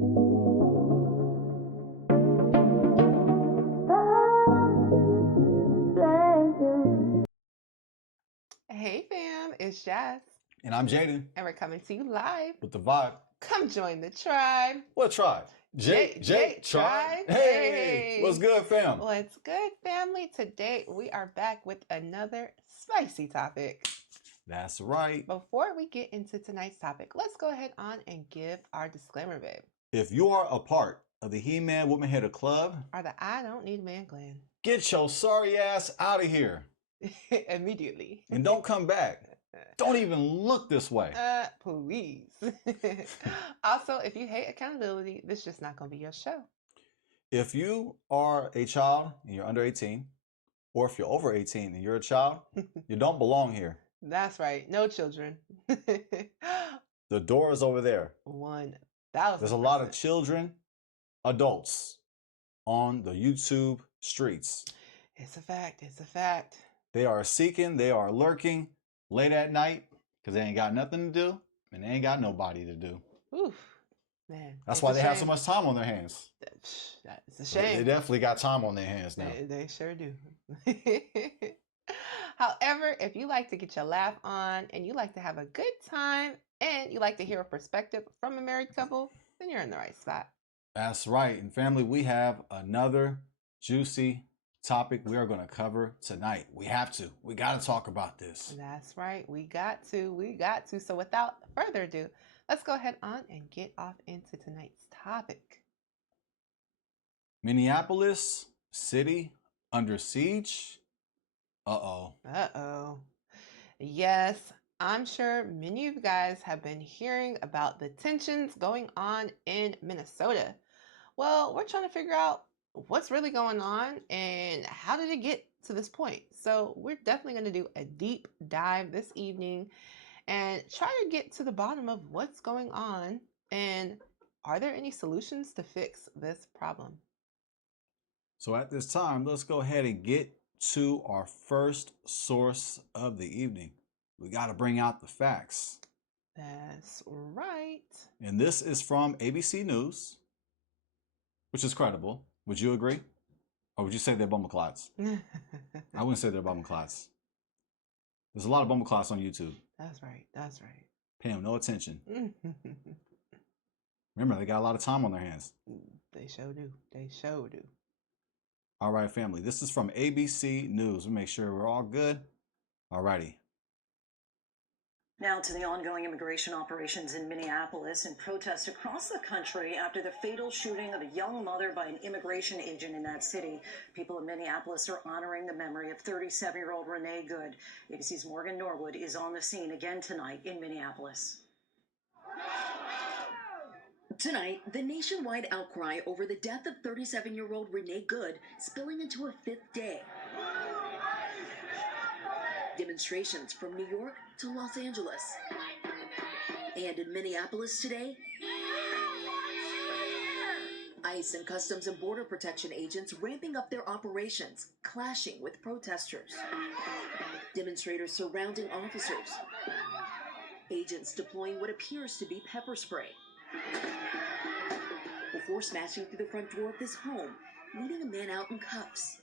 Hey fam, it's Jazz, And I'm Jaden and we're coming to you live. with the vibe. Come join the tribe. What tribe? J tribe. Hey, what's good, fam? What's good, family? Today we are back with another spicy topic. That's right. Before we get into tonight's topic, let's go ahead on and give our disclaimer, babe. If you are a part of the He-Man Woman-Hater Club, Or the I Don't Need a Man clan. get your sorry ass out of here. Immediately. And don't come back. Don't even look this way. Please. Also, if you hate accountability, this is just not going to be your show. If you are a child and you're under 18, or if you're over 18 and you're a child, you don't belong here. That's right. No children. The door is over there. 1,000%. There's a lot of children, adults on the YouTube streets. It's a fact. It's a fact. They are seeking, they are lurking late at night because they ain't got nothing to do and they ain't got nobody to do. Oof, man. That's why they have so much time on their hands. That's a shame. They definitely got time on their hands now. They sure do. However, if you like to get your laugh on and you like to have a good time and you like to hear a perspective from a married couple, then you're in the right spot. That's right. And family, we have another juicy topic we are going to cover tonight. We have to. We got to talk about this. That's right. We got to. So without further ado, let's go ahead on and get off into tonight's topic. Minneapolis city under siege. Uh-oh. Yes, I'm sure many of you guys have been hearing about the tensions going on in Minnesota. Well, we're trying to figure out what's really going on and how did it get to this point. So we're definitely going to do a deep dive this evening and try to get to the bottom of what's going on and are there any solutions to fix this problem. So at this time, let's go ahead and get to our first source of the evening. We got to bring out the facts. That's right. And this is from ABC News, which is credible. Would you agree? Or would you say they're bumbleclots? I wouldn't say they're bumbleclots. There's a lot of bumbleclots on YouTube. That's right. That's right. Pay them no attention. Remember, they got a lot of time on their hands. They sure do. They sure do. All right, family. This is from ABC News. We make sure we're all good. All righty. Now to the ongoing immigration operations in Minneapolis and protests across the country after the fatal shooting of a young mother by an immigration agent in that city. People in Minneapolis are honoring the memory of 37-year-old Renee Good. ABC's Morgan Norwood is on the scene again tonight in Minneapolis. Tonight, the nationwide outcry over the death of 37-year-old Renee Good spilling into a fifth day. Demonstrations from New York to Los Angeles. And in Minneapolis today, ICE and Customs and Border Protection agents ramping up their operations, clashing with protesters. Demonstrators surrounding officers. Agents deploying what appears to be pepper spray. Before smashing through the front door of this home, leading a man out in cuffs.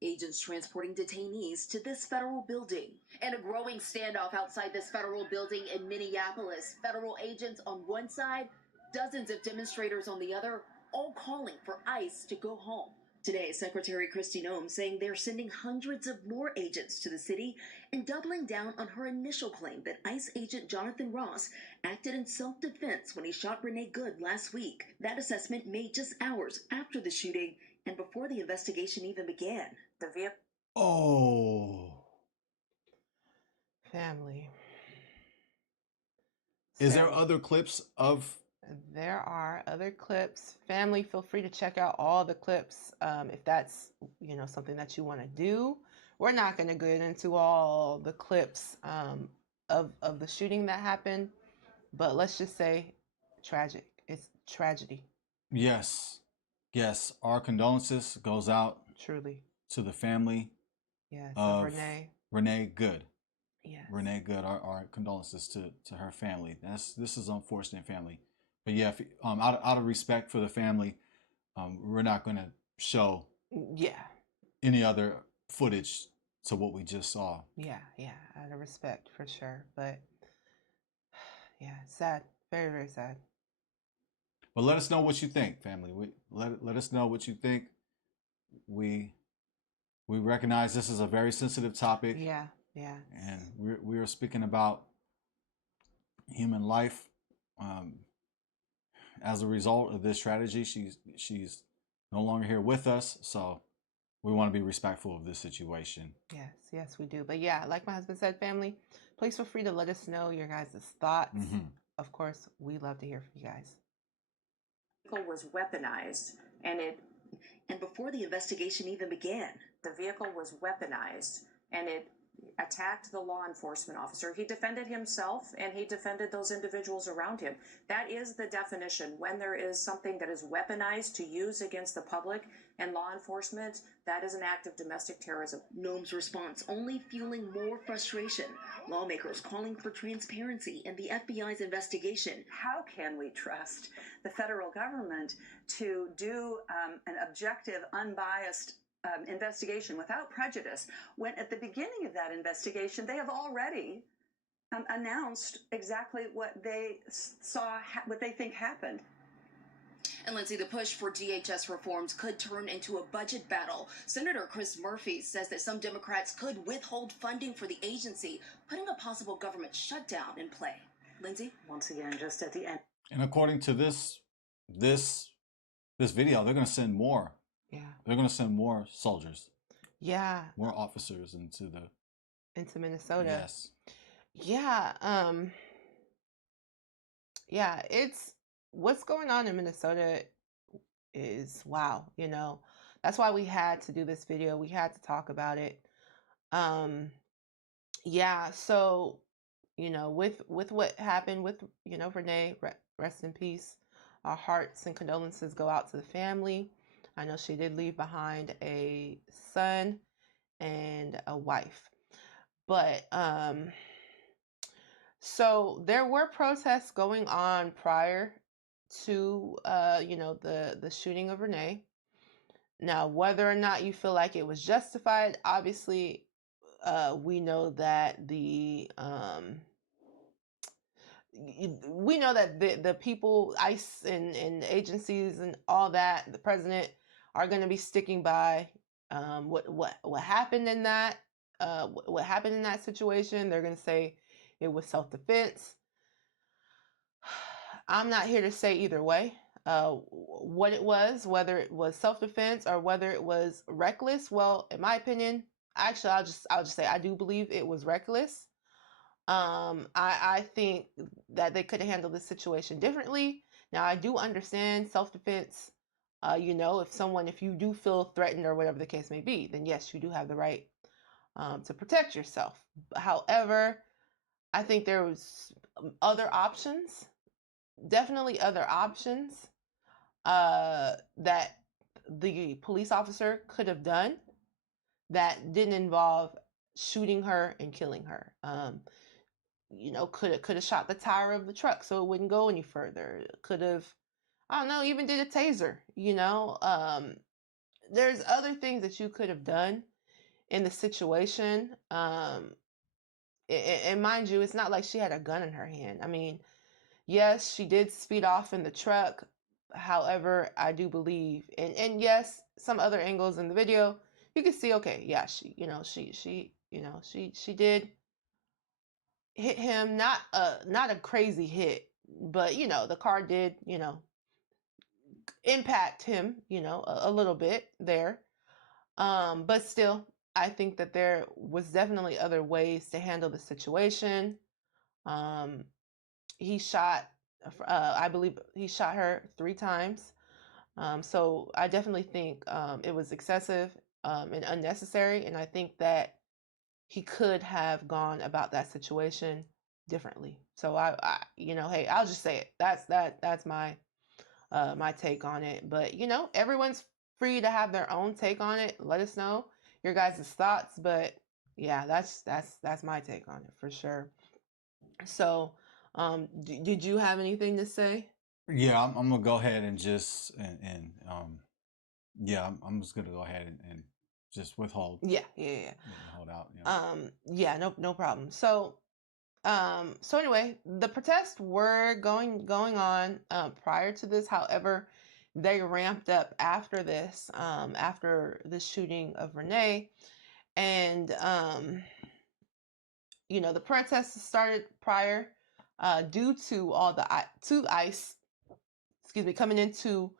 Agents transporting detainees to this federal building. And a growing standoff outside this federal building in Minneapolis. Federal agents on one side, dozens of demonstrators on the other, all calling for ICE to go home. Today, Secretary Kristi Noem saying they're sending hundreds of more agents to the city and doubling down on her initial claim that ICE agent Jonathan Ross acted in self-defense when he shot Renee Good last week. That assessment made just hours after the shooting and before the investigation even began. Oh. Family. Is there other clips of... There are other clips. Family, feel free to check out all the clips if that's, something that you want to do. We're not going to get into all the clips of the shooting that happened, but let's just say tragic. It's tragedy. Yes. Our condolences goes out truly to the family of Renee Good. Yes. Renee Good, our condolences to her family. This is unfortunate, family. But yeah, out of respect for the family, we're not going to show Yeah. any other footage to what we just saw. Yeah. Out of respect, for sure. But yeah, sad. Very, very sad. But let us know what you think, family. Let us know what you think. We recognize this is a very sensitive topic. Yeah. And we are speaking about human life. As a result of this tragedy, she's no longer here with us, so we want to be respectful of this situation. Yes, we do. But yeah, like my husband said, family, please feel free to let us know your guys' thoughts. Of course, we love to hear from you guys. Was weaponized, and before the investigation even began, the vehicle was weaponized, and it attacked the law enforcement officer. He defended himself, and he defended those individuals around him. That is the definition. When there is something that is weaponized to use against the public and law enforcement, that is an act of domestic terrorism. Noam's response only fueling more frustration. Lawmakers calling for transparency in the FBI's investigation. How can we trust the federal government to do an objective, unbiased investigation without prejudice when at the beginning of that investigation they have already announced exactly what they saw, what they think happened? And Lindsay, the push for DHS reforms could turn into a budget battle. Senator Chris Murphy says that some Democrats could withhold funding for the agency, putting a possible government shutdown in play. Lindsay? Once again, just at the end. And according to this video, they're going to send more. Yeah. They're going to send more soldiers. Yeah. More officers into Minnesota. Yes. Yeah. Yeah, it's what's going on in Minnesota is wow, That's why we had to do this video. We had to talk about it. Yeah, so, with what happened with, Renee, rest in peace. Our hearts and condolences go out to the family. I know she did leave behind a son and a wife. But so there were protests going on prior to the shooting of Renee. Now, whether or not you feel like it was justified, obviously, we know that the people, ICE and agencies and all that, the president are going to be sticking by what happened in that situation. They're going to say it was self-defense. I'm not here to say either way what it was, whether it was self-defense or whether it was reckless. Well, in my opinion, actually, I'll just say I do believe it was reckless. I think that they could have handled this situation differently. Now, I do understand self-defense. If you do feel threatened or whatever the case may be, then yes, you do have the right to protect yourself. However, I think there was other options, definitely other options that the police officer could have done that didn't involve shooting her and killing her. Could have shot the tire of the truck so it wouldn't go any further. Could have, I don't know, even did a taser. There's other things that you could have done in the situation. And mind you, it's not like she had a gun in her hand. I mean, yes, she did speed off in the truck. However, I do believe, and yes, some other angles in the video, you can see, okay, yeah, she did hit him, not a crazy hit, but the car did, impact him, a little bit there. But still, I think that there was definitely other ways to handle the situation. He shot, I believe he shot her 3 times. So I definitely think it was excessive and unnecessary. And I think that he could have gone about that situation differently. So hey, I'll just say it. That's my my take on it. But everyone's free to have their own take on it. Let us know your guys' thoughts. But Yeah, that's my take on it for sure. So, did you have anything to say? Yeah, I'm gonna go ahead and just yeah, I'm just gonna go ahead and just withhold. Yeah, yeah, Hold out. yeah. Yeah, no problem. So anyway, the protests were going on prior to this. However, they ramped up after this, after the shooting of Renee, and the protests started prior, due to all the ICE, excuse me, the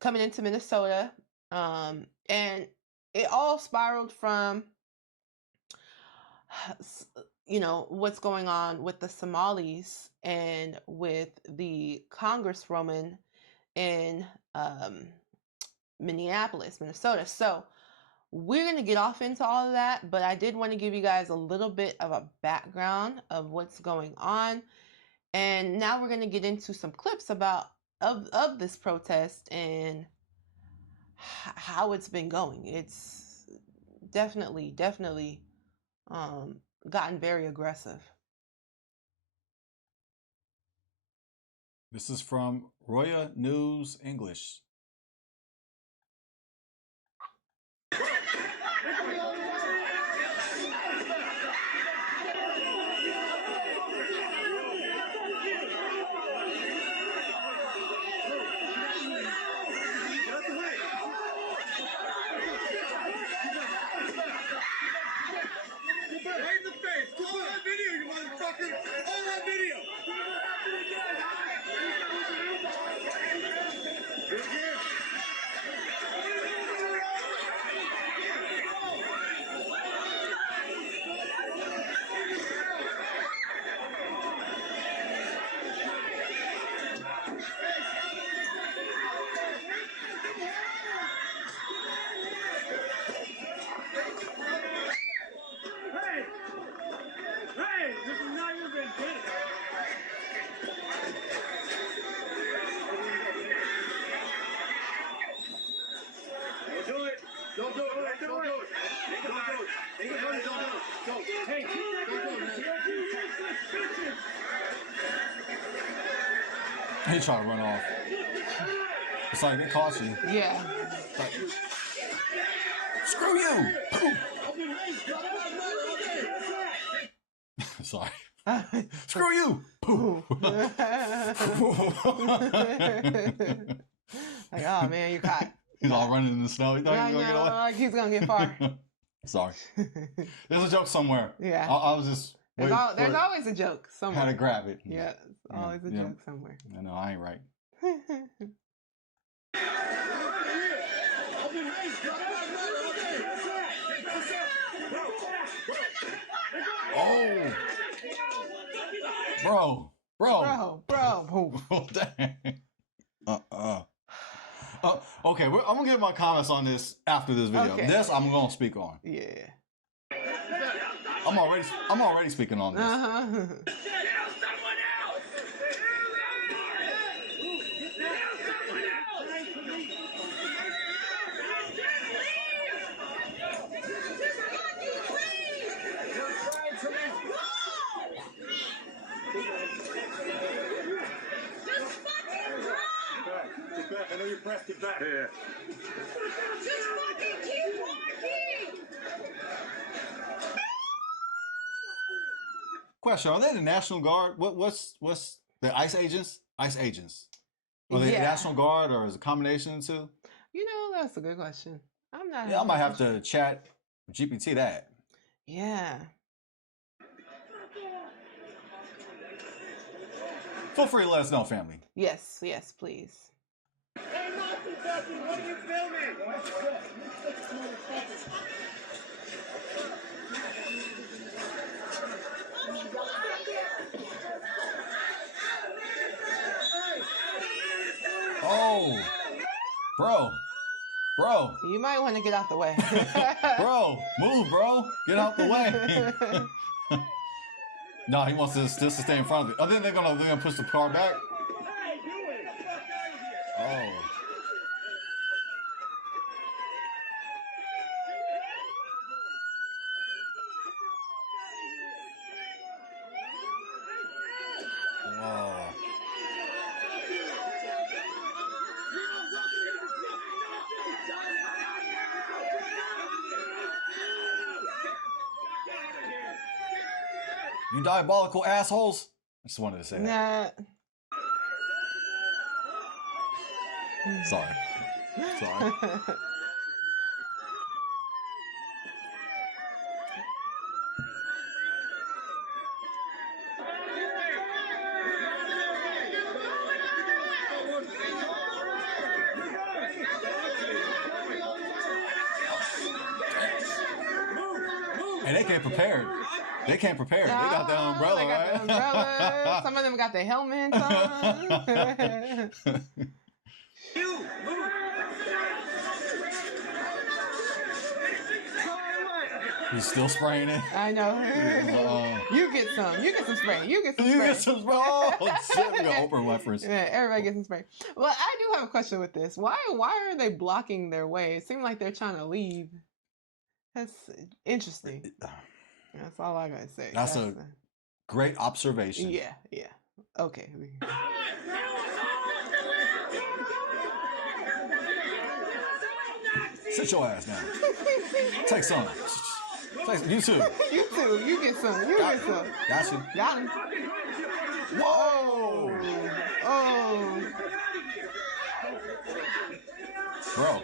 coming into Minnesota, and it all spiraled from what's going on with the Somalis and with the congresswoman in Minneapolis, Minnesota. So we're going to get off into all of that, but I did want to give you guys a little bit of a background of what's going on. And now we're going to get into some clips of this protest and how it's been going. It's definitely gotten very aggressive. This is from Roya News English. He trying to run off. It's like they caught you. Yeah. Like, screw you! Sorry. Screw you! Like, oh man, you're caught. He's all running in the snow. He thought he was gonna get away. Like he's gonna get far. Sorry. There's a joke somewhere. Yeah. I was just there's always a joke somewhere. How to grab it. Yeah, always a joke somewhere. I know, I ain't right. Oh, bro. Oh, dang. Okay, I'm gonna give my comments on this after this video. Okay. This I'm gonna speak on. Yeah. I'm already speaking on this. I know you pressed it back. Yeah. Just fucking keep walking! Question: are they the National Guard? What's the ICE agents? ICE agents. Are they the National Guard or is it a combination of the two? That's a good question. I'm not. Yeah, I might have to chat GPT that. Yeah. Feel free to let us know, family. Yes, please. Hey, Nazi Ducky, what are you filming? Oh, bro. You might want to get out the way. Bro, move, bro. Get out the way. No, he wants to just to stay in front of it. Oh, then they're gonna push the car back. Oh. You diabolical assholes. I just wanted to say that. Nah. Sorry. Sorry. And they came prepared. They came prepared. They got the umbrella, they got right? the umbrella. Some of them got the helmets on. He's still spraying it. I know. You get some. You get some spray. You get some spray. You get some spray. Oh, shit. We got Oprah reference. Yeah, everybody gets some spray. Well, I do have a question with this. Why are they blocking their way? It seemed like they're trying to leave. That's interesting. That's all I gotta say. That's a great observation. Yeah, yeah. Okay. Sit your ass down. Take some. You too. You too. You get some. You get some. Got you. Got him. Whoa! Oh. Bro.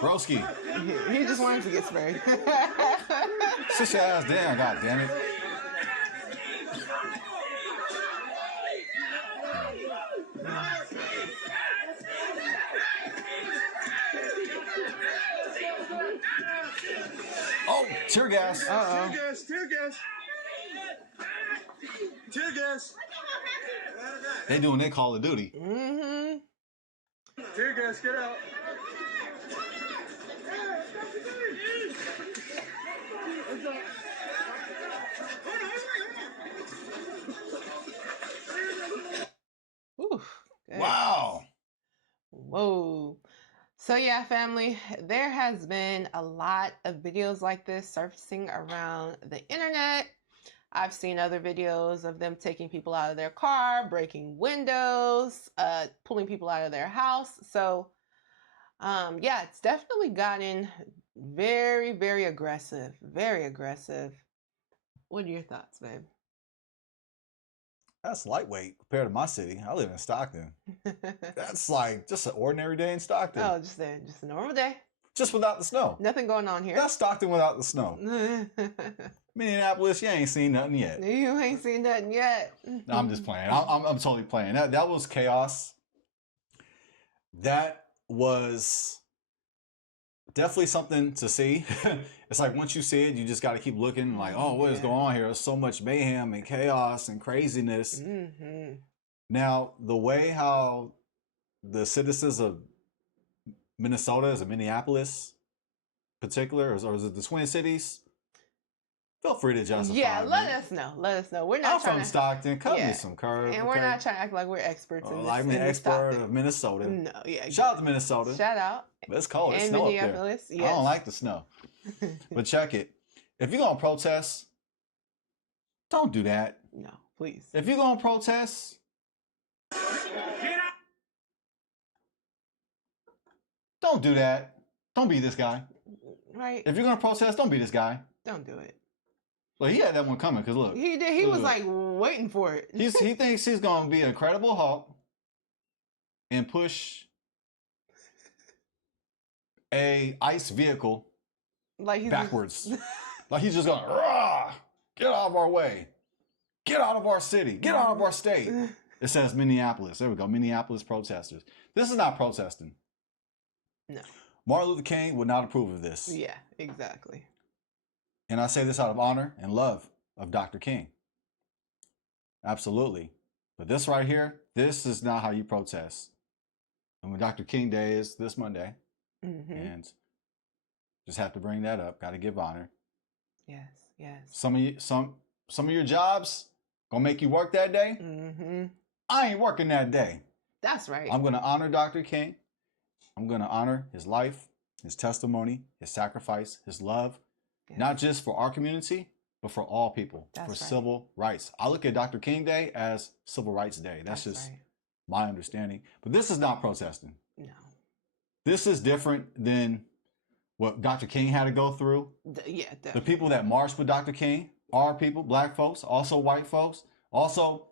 Broski. He just wanted to get sprayed. Sit your ass down, god damn it. Oh, tear gas. Uh-oh. Tear gas, tear gas. Tear gas. They doing their Call of Duty. Mm-hmm. Tear gas, get out. Oof. Wow. Whoa. So yeah, family, there has been a lot of videos like this surfacing around the internet. I've seen other videos of them taking people out of their car, breaking windows, pulling people out of their house. So yeah, it's definitely gotten very, very aggressive. Very aggressive. What are your thoughts, babe? That's lightweight compared to my city. I live in Stockton. That's like just an ordinary day in Stockton. Oh, just a normal day. Just without the snow. Nothing going on here. That's Stockton without the snow. Minneapolis, you ain't seen nothing yet. You ain't seen nothing yet. No, I'm just playing. I'm totally playing. That was chaos. That was definitely something to see. It's like once you see it, you just got to keep looking like, oh, what is going on here? There's so much mayhem and chaos and craziness. Mm-hmm. Now, the way how the citizens of Minnesota, is it Minneapolis particular, or is it the Twin Cities? Feel free to justify. Yeah, me. let us know. Let us know. We're not I'm trying from to, Stockton. Cut yeah. me some curve. and we're not trying to act like we're experts in this. I'm an in this expert topic. of Minnesota. No, yeah. Shout out to Minnesota. Shout out. It's cold. It's And snow up there. Minneapolis. I Yes. don't like the snow. But check it. If you're going to protest, don't do that. No, please. If you're going to protest, don't do that. Don't be this guy. Right? If you're going to protest, don't be this guy. Don't do it. Well, he had that one coming because look. He did. He was look. like waiting for it. He thinks he's going to be an Incredible Hulk and push a ice vehicle like he's backwards. Like he's just going, "Rah! Get out of our way. Get out of our city. Get out of our state." It says Minneapolis. There we go. Minneapolis protesters. This is not protesting. No. Martin Luther King would not approve of this. Yeah, exactly. And I say this out of honor and love of Dr. King. Absolutely. But this right here, this is not how you protest. And when Dr. King Day is this Monday, Mm-hmm. and just have to bring that up. Got to give honor. Yes. Yes. Some of your jobs gonna make you work that day. Mm-hmm. I ain't working that day. That's right. I'm gonna honor Dr. King. I'm gonna honor his life, his testimony, his sacrifice, his love, Yes. not just for our community, but for all people, That's for right. civil rights. I look at Dr. King Day as Civil Rights Day. That's just right. my understanding. But this is not protesting. No. This is different than what Dr. King had to go through. Yeah. The Definitely. people that marched with Dr. King, our people, black folks, also white folks, also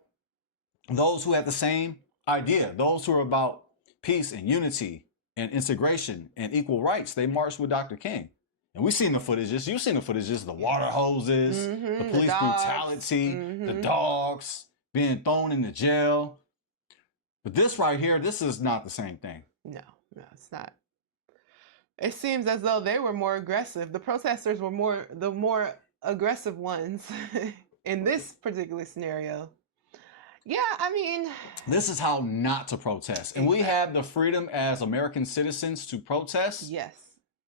those who have the same idea, those who are about peace and unity and integration and equal rights. They marched with Dr. King. And we've seen the footages. You've seen the footages, the water hoses, the police brutality, the dogs being thrown into jail. But this right here, this is not the same thing. No, it's not. It seems as though they were more aggressive. The protesters were the more aggressive ones in this particular scenario. Yeah, I mean, this is how not to protest. And we have the freedom as American citizens to protest. Yes.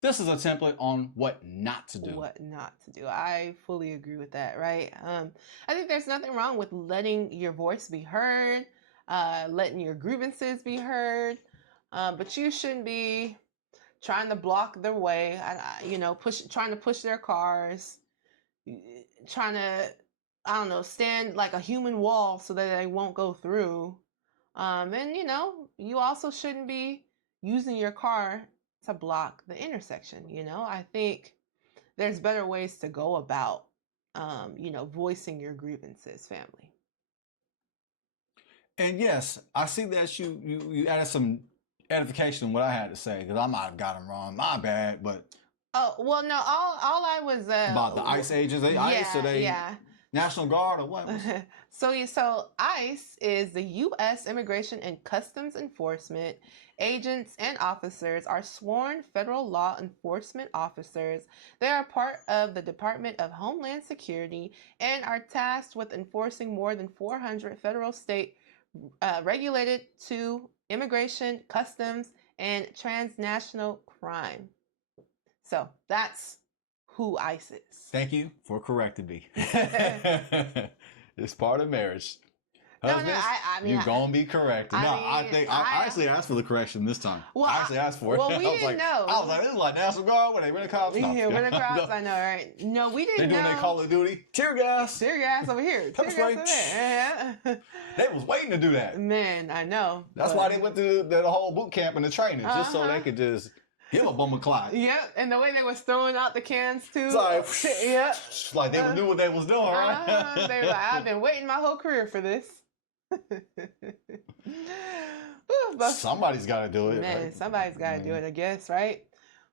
This is a template on what not to do. What not to do. I fully agree with that, right? I think there's nothing wrong with letting your voice be heard, letting your grievances be heard, but you shouldn't be trying to block their way, trying to push their cars, trying to, I don't know, stand like a human wall so that they won't go through. And, you also shouldn't be using your car to block the intersection. I think there's better ways to go about, voicing your grievances, family. And yes, I see that you added some edification in what I had to say, because I might have got them wrong. My bad, but... Oh, well, no, all I was... about the ICE agents. They ICE or they National Guard or what? So ICE is the U.S. Immigration and Customs Enforcement. Agents and officers are sworn federal law enforcement officers. They are part of the Department of Homeland Security and are tasked with enforcing more than 400 federal state regulated to immigration, customs, and transnational crime. So that's who ICE is. Thank you for correcting me. It's part of marriage. Husbands, you're going to be corrected. I actually asked for the correction this time. Well, I actually asked for it. Well, we didn't know. I was like, this is like National Guard when they rent a cops. Yeah, rent a cops, I know, right? No, we didn't know. They're doing their Call of Duty. Tear gas. Tear gas over here. Tear gas over there. They was waiting to do that. Man, I know. That's why they went through the whole boot camp and the training, just so they could just give a bum a clock. Yep, and the way they was throwing out the cans too. It's like, like they knew what they was doing, right? They were like, I've been waiting my whole career for this. Somebody's got to do it. Man, right? somebody's got to do it, I guess, right?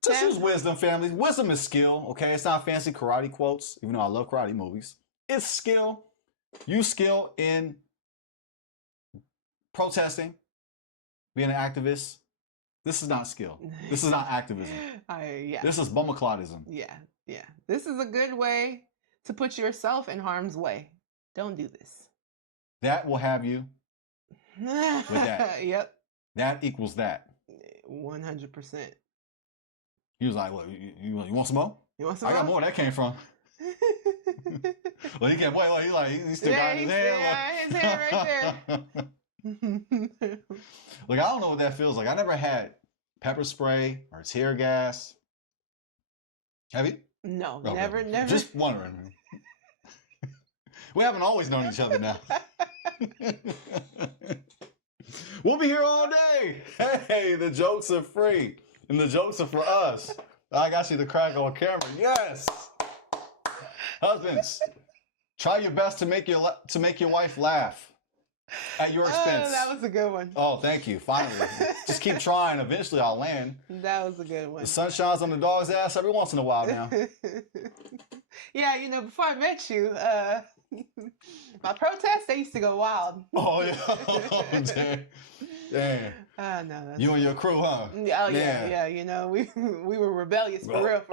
Just use wisdom, family. Wisdom is skill, okay? It's not fancy karate quotes, even though I love karate movies. It's skill. Use skill in protesting, being an activist. This is not skill. This is not activism. This is bumaclottism. Yeah. This is a good way to put yourself in harm's way. Don't do this. That will have you with that. Yep. That equals that. 100%. He was like, "What? You want some more? You want some I more? got more. That came from." Well, he can't wait. He still got his hand. His hand right there. Look, I don't know what that feels like. I never had pepper spray or tear gas. Have you? No, okay. Never. Just wondering. We haven't always known each other now. We'll be here all day. Hey, the jokes are free. And the jokes are for us. I got you the crack on camera. Yes. Husbands, try your best to make your wife laugh at your expense. Oh, that was a good one. Oh, thank you. Finally. Just keep trying. Eventually, I'll land. That was a good one. The sun shines on the dog's ass every once in a while now. Yeah, before I met you, my protests, they used to go wild. Oh, yeah. Oh, damn. No, you and your crew, huh? Oh, yeah. We were rebellious for real.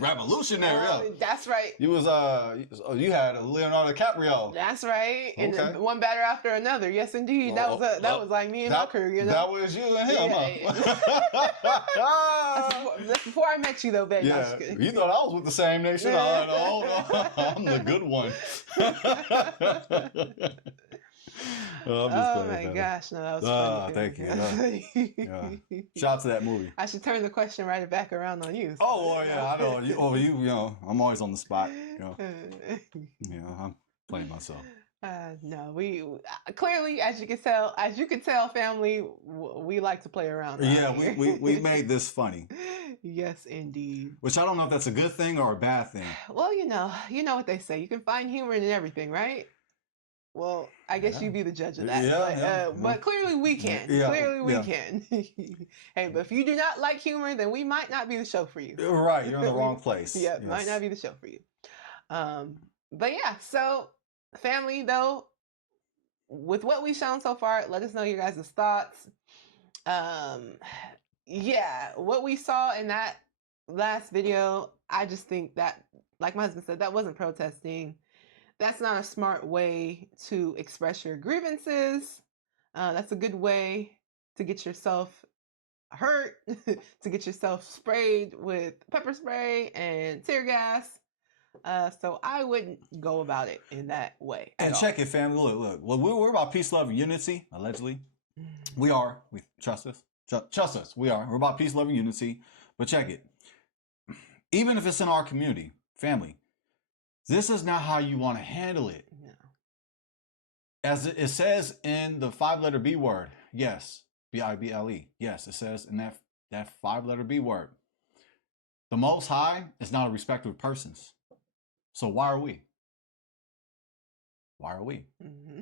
Revolutionary. That's right. You was you had Leonardo DiCaprio. That's right. Okay. And one batter after another. Yes, indeed. That was like me and my crew. That was you and him, huh? That's before I met you, though, baby. Yeah. You thought I was with the same nation? No, I'm the good one. Oh my gosh, no, that was funny. Thank you. Yeah. Shout out to that movie. I should turn the question right back around on you. Oh, well, yeah, I know. You, I'm always on the spot. I'm playing myself. No, we clearly, as you can tell, family, we like to play around. Yeah, we made this funny. Yes, indeed. Which I don't know if that's a good thing or a bad thing. Well, you know what they say. You can find humor in everything, right? Well, I guess Yeah. you be the judge of that. Yeah, But clearly we can. Yeah, Clearly we yeah. can. Hey, but if you do not like humor, then we might not be the show for you. Right, you're in the wrong place. Yeah, might not be the show for you. But yeah, so family though, with what we've shown so far, let us know your guys' thoughts. Yeah, what we saw in that last video, I just think that, like my husband said, that wasn't protesting. That's not a smart way to express your grievances. That's a good way to get yourself hurt, to get yourself sprayed with pepper spray and tear gas. So I wouldn't go about it in that way. And check it, family. Look. Well, we're about peace, love, and unity, allegedly. We are. We trust us. Trust us. We are. We're about peace, love, and unity. But check it. Even if it's in our community, family, this is not how you want to handle it. No. As it says in the 5-letter B word, yes, B-I-B-L-E. Yes, it says in that 5-letter B word. The Most High is not a respecter of persons. So why are we? Why are we? Mm-hmm.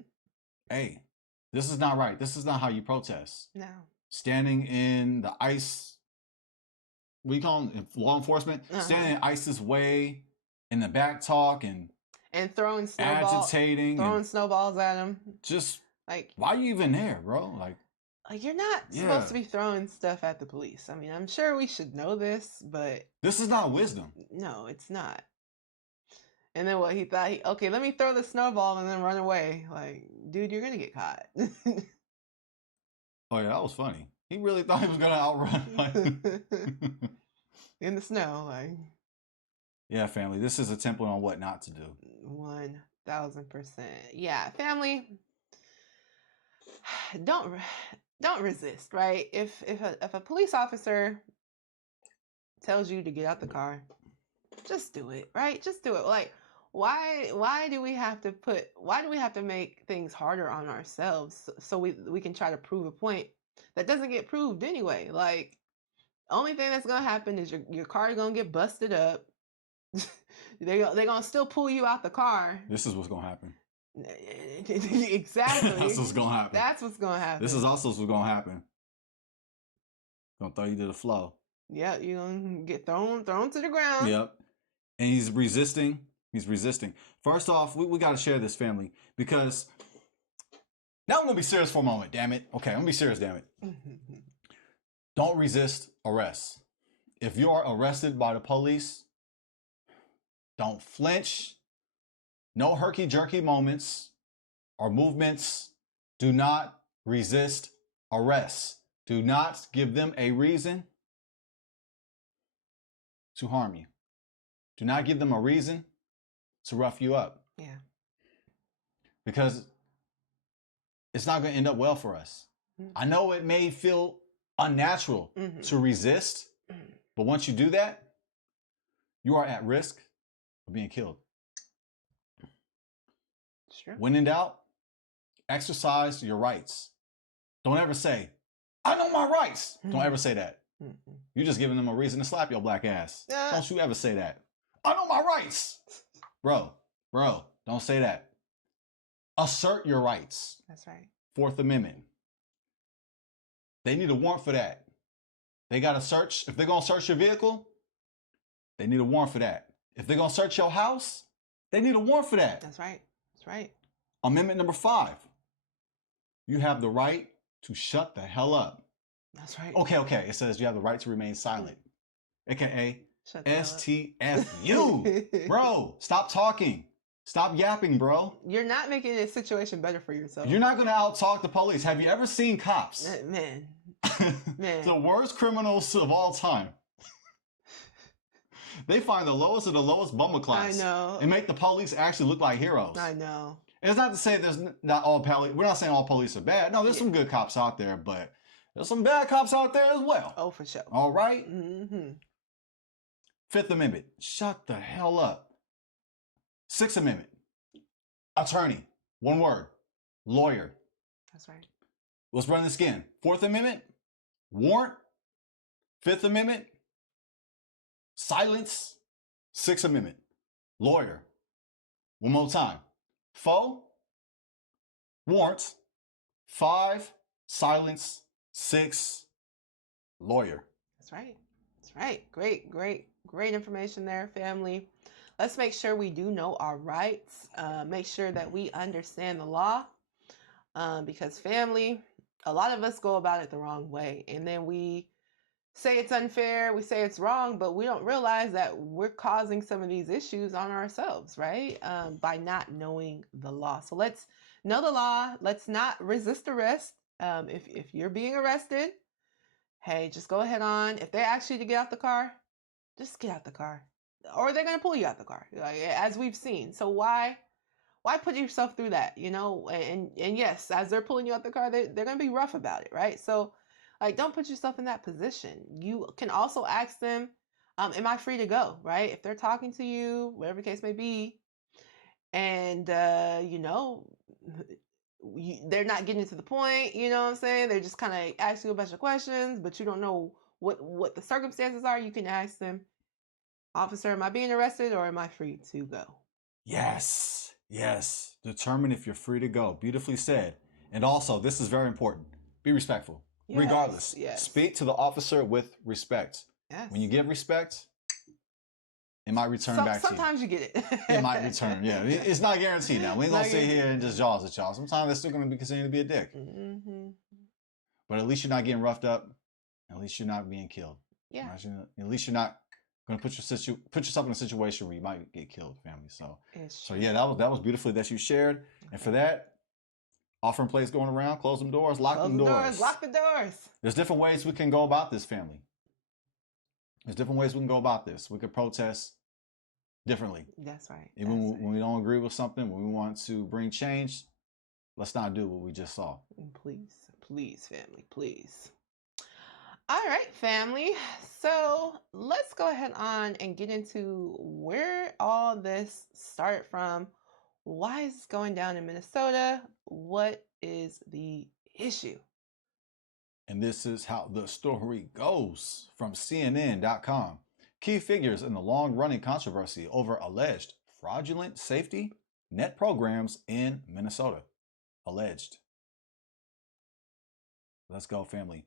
Hey, this is not right. This is not how you protest. No. Standing in the ICE, we call them law enforcement, standing in ICE's way in the back talk and throwing agitating, snowballs at them. Just like, why are you even there, bro? Like you're not supposed to be throwing stuff at the police. I mean, I'm sure we should know this, but this is not wisdom. No, it's not. And then what he thought, okay, let me throw the snowball and then run away. Like, dude, you're gonna get caught. Oh yeah, that was funny. He really thought he was gonna outrun in the snow, like. Yeah, family. This is a template on what not to do. 1000%. Yeah, family. Don't resist, right? If a police officer tells you to get out the car, just do it, right? Just do it. Like, why do we have to make things harder on ourselves so we can try to prove a point that doesn't get proved anyway? Like, only thing that's gonna happen is your car is gonna get busted up. They're gonna still pull you out the car. This is what's gonna happen. Exactly. That's what's gonna happen. That's what's gonna happen. This is also what's gonna happen. Gonna throw you to the floor. Yeah, you're gonna get thrown to the ground. Yep. And he's resisting. He's resisting. First off, we got to share this, family, because now I'm going to be serious for a moment, damn it. Okay, I'm going to be serious, damn it. Don't resist arrest. If you are arrested by the police, don't flinch. No herky-jerky moments or movements. Do not resist arrest. Do not give them a reason to harm you. Do not give them a reason to rough you up. Yeah. Because it's not going to end up well for us. Mm-hmm. I know it may feel unnatural to resist, but once you do that, you are at risk of being killed. Sure. When in doubt, exercise your rights. Don't ever say, I know my rights. Don't ever say that. You're just giving them a reason to slap your black ass. Don't you ever say that. I know my rights. Bro, don't say that. Assert your rights. That's right. 4th Amendment. They need a warrant for that. They got to search. If they're going to search your vehicle, they need a warrant for that. If they're going to search your house, they need a warrant for that. That's right. That's right. Amendment number 5. You have the right to shut the hell up. That's right. Okay. It says you have the right to remain silent. AKA STFU. Bro, stop talking. Stop yapping, bro. You're not making the situation better for yourself. You're not going to out-talk the police. Have you ever seen cops? Man. The worst criminals of all time. They find the lowest of the lowest bummer class. I know. And make the police actually look like heroes. I know. And it's not to say there's not all police. We're not saying all police are bad. No, there's some good cops out there, but there's some bad cops out there as well. Oh, for sure. All right? 5th Amendment. Shut the hell up. 6th Amendment. Attorney. One word. Lawyer. That's right. Let's run this again. 4th Amendment. Warrant. 5th Amendment. Silence, Sixth Amendment. Lawyer. One more time. 4, warrant. 5, silence. 6, lawyer. That's right. That's right. Great information there, family. Let's make sure we do know our rights. Make sure that we understand the law. Because family, a lot of us go about it the wrong way. And then we say it's unfair, we say it's wrong, but we don't realize that we're causing some of these issues on ourselves, right? By not knowing the law. So let's know the law. Let's not resist arrest. If you're being arrested, hey, just go ahead on. If they ask you to get out the car, just get out the car. Or they're going to pull you out the car, as we've seen. So why put yourself through that, And yes, as they're pulling you out the car, they're going to be rough about it, right? So, don't put yourself in that position. You can also ask them, am I free to go, right? If they're talking to you, whatever the case may be, and, they're not getting to the point, you know what I'm saying? They're just kind of asking you a bunch of questions, but you don't know what the circumstances are. You can ask them, officer, am I being arrested or am I free to go? Yes. Determine if you're free to go. Beautifully said. And also, this is very important. Be respectful. Yes, Regardless. yes. Speak to the officer with respect. Yes. When you give respect, it might return back to you. Sometimes you get it. It might return, yeah. It's not guaranteed now. We ain't going to sit here and just jaws at y'all. Sometimes they're still going to be continuing to be a dick. Mm-hmm. But at least you're not getting roughed up. At least you're not being killed. Yeah. At least you're not going to put yourself in a situation where you might get killed, family. So yeah, that was beautifully that you shared. Okay. And for that, offering plates going around, close them doors, lock them doors. Lock the doors. There's different ways we can go about this, family. There's different ways we can go about this. We could protest differently. That's right. Even when we don't agree with something, when we want to bring change, let's not do what we just saw. Please, family, please. All right, family. So let's go ahead on and get into where all this started from. Why is this going down in Minnesota? What is the issue? And this is how the story goes from CNN.com. Key figures in the long-running controversy over alleged fraudulent safety net programs in Minnesota. Alleged. Let's go, family.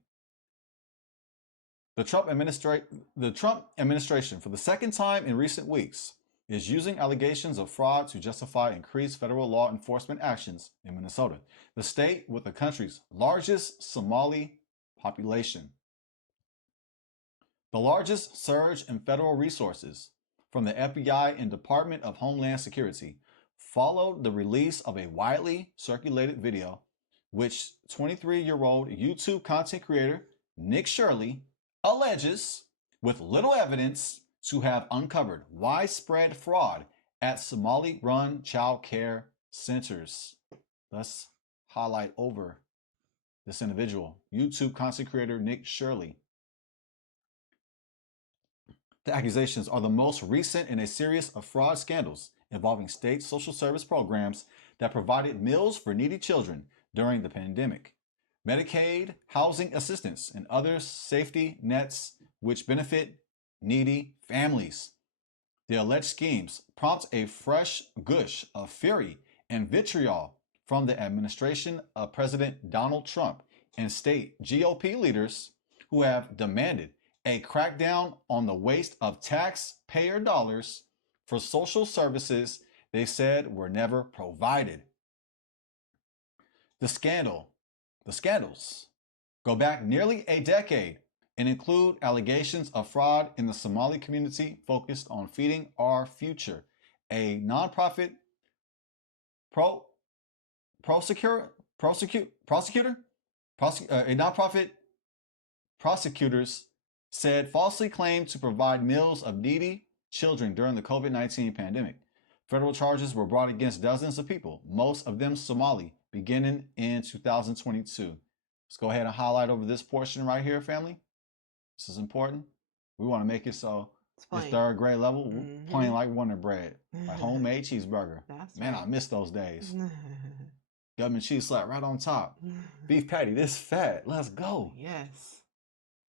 The Trump administration, for the second time in recent weeks, is using allegations of fraud to justify increased federal law enforcement actions in Minnesota, the state with the country's largest Somali population. The largest surge in federal resources from the FBI and Department of Homeland Security followed the release of a widely circulated video which 23-year-old YouTube content creator Nick Shirley alleges, with little evidence, to have uncovered widespread fraud at Somali-run child care centers. Let's highlight over this individual, YouTube content creator Nick Shirley. The accusations are the most recent in a series of fraud scandals involving state social service programs that provided meals for needy children during the pandemic, Medicaid, housing assistance, and other safety nets which benefit needy families. The alleged schemes prompt a fresh gush of fury and vitriol from the administration of President Donald Trump and state GOP leaders who have demanded a crackdown on the waste of taxpayer dollars for social services they said were never provided. The scandals go back nearly a decade and include allegations of fraud in the Somali community focused on Feeding Our Future, a nonprofit prosecutors said falsely claimed to provide meals of needy children during the COVID-19 pandemic. Federal charges were brought against dozens of people, most of them Somali, beginning in 2022. Let's go ahead and highlight over this portion right here, family. This is important. We want to make it so it's third grade level, plain like Wonder Bread, like homemade cheeseburger. Man, I miss those days. Government cheese slap right on top. Beef patty this fat. Let's go. Yes.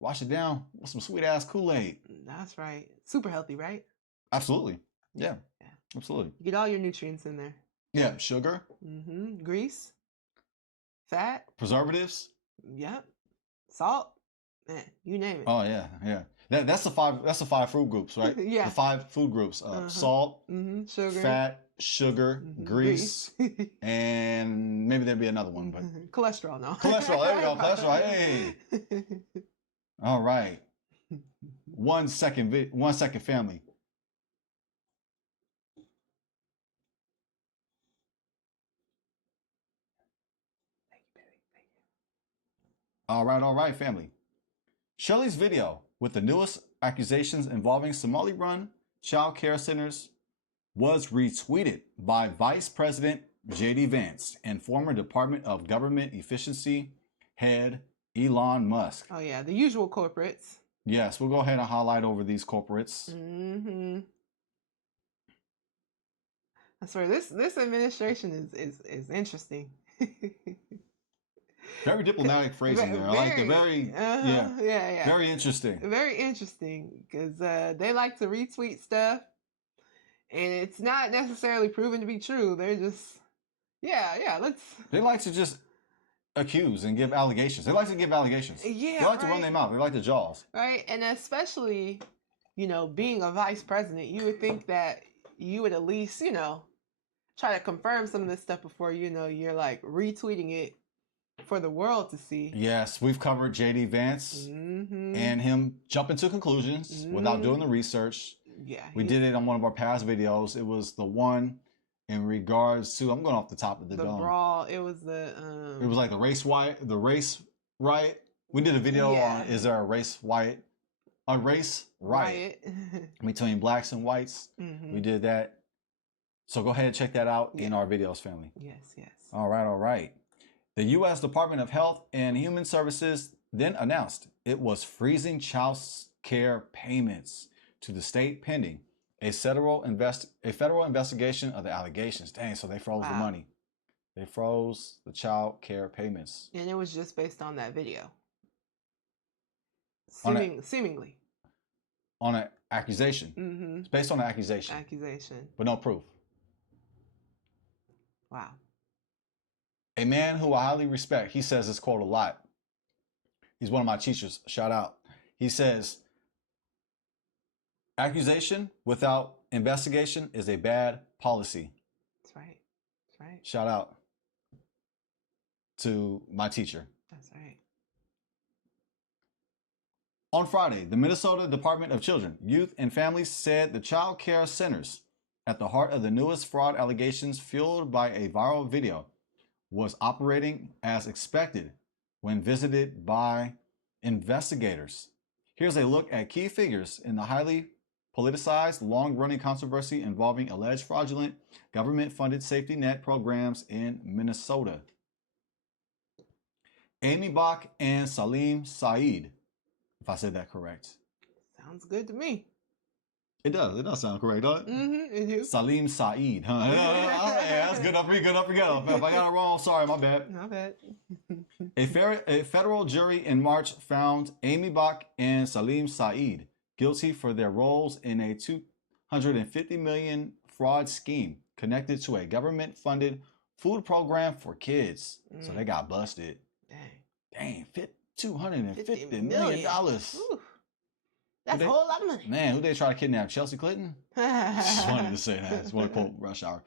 Wash it down with some sweet ass Kool-Aid. That's right. Super healthy, right? Absolutely. Yeah. Yeah. Absolutely. You get all your nutrients in there. Yeah. Sugar, Grease, fat, preservatives. yep, salt, man, you name it. Oh yeah, yeah. That's the five food groups, right? Yeah. The 5 food groups: salt, Sugar, fat, sugar, grease, and maybe there'd be another one, but cholesterol. No. cholesterol. There we go. Cholesterol. Hey. All right. 1 second. 1 second, family. All right, family. Shirley's video with the newest accusations involving Somali-run child care centers was retweeted by Vice President J.D. Vance and former Department of Government Efficiency head Elon Musk. Oh yeah, the usual corporates. Yes, we'll go ahead and highlight over these corporates. I swear this administration is interesting. Very diplomatic phrasing there. I like the yeah. Very interesting. Very interesting because they like to retweet stuff, and it's not necessarily proven to be true. They're just let's. They like to just accuse and give allegations. They like to give allegations. Yeah, they like to run their mouth. They like the jaws. Right, and especially, being a vice president, you would think that you would at least, try to confirm some of this stuff before you're like retweeting it for the world to see. Yes, we've covered J.D. Vance and him jumping to conclusions without doing the research. Yeah, we did it on one of our past videos. It was the one in regards to, I'm going off the top of the dome. Brawl. It was the it was like the race riot. We did a video on, is there a race riot between blacks and whites? We did that. So go ahead and check that out in our videos, family. Yes. All right. The U.S. Department of Health and Human Services then announced it was freezing child care payments to the state pending a federal investigation of the allegations. Dang, so they froze the money. They froze the child care payments. And it was just based on that video. Seemingly. On an accusation. It's based on an accusation. But no proof. Wow. A man who I highly respect, he says this quote a lot. He's one of my teachers. Shout out. He says, accusation without investigation is a bad policy. That's right. Shout out to my teacher. That's right. On Friday, the Minnesota Department of Children, Youth, and Families said the child care centers at the heart of the newest fraud allegations fueled by a viral video was operating as expected when visited by investigators. Here's a look at key figures in the highly politicized, long-running controversy involving alleged fraudulent government-funded safety net programs in Minnesota. Amy Bach and Salim Saeed, if I said that correct. Sounds good to me. It does sound correct, doesn't it? It do. Salim Saeed, huh? Yeah, that's good enough for you, If I got it wrong, sorry, my bad. A federal jury in March found Amy Bach and Salim Saeed guilty for their roles in a $250 million fraud scheme connected to a government-funded food program for kids. So they got busted. Dang, $250 million. Ooh. That's a whole lot of money. Man, who they try to kidnap? Chelsea Clinton? Just wanted to say that. Just want to quote Rush Hour.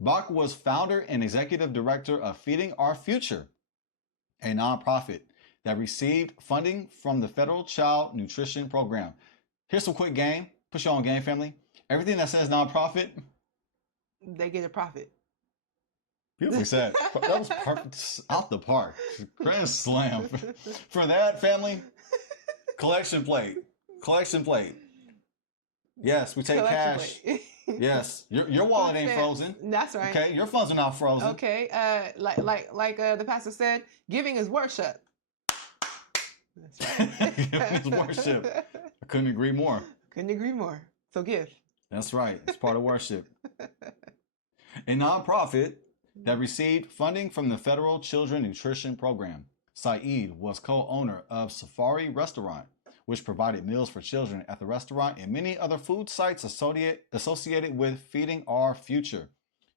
Bach was founder and executive director of Feeding Our Future, a nonprofit that received funding from the Federal Child Nutrition Program. Here's some quick game. Put you on game, family. Everything that says nonprofit, they get a profit. Beautifully said. That was perfect. Out the park. Grand slam. For that, family, collection plate. Yes, we take cash. Yes, your wallet ain't frozen. That's right. Okay, your funds are not frozen. Okay, like the pastor said, giving is worship. That's right. Giving is worship. I couldn't agree more. So give. That's right. It's part of worship. A nonprofit that received funding from the Federal Children Nutrition Program Saeed was co-owner of Safari Restaurant, which provided meals for children at the restaurant and many other food sites associated with Feeding Our Future.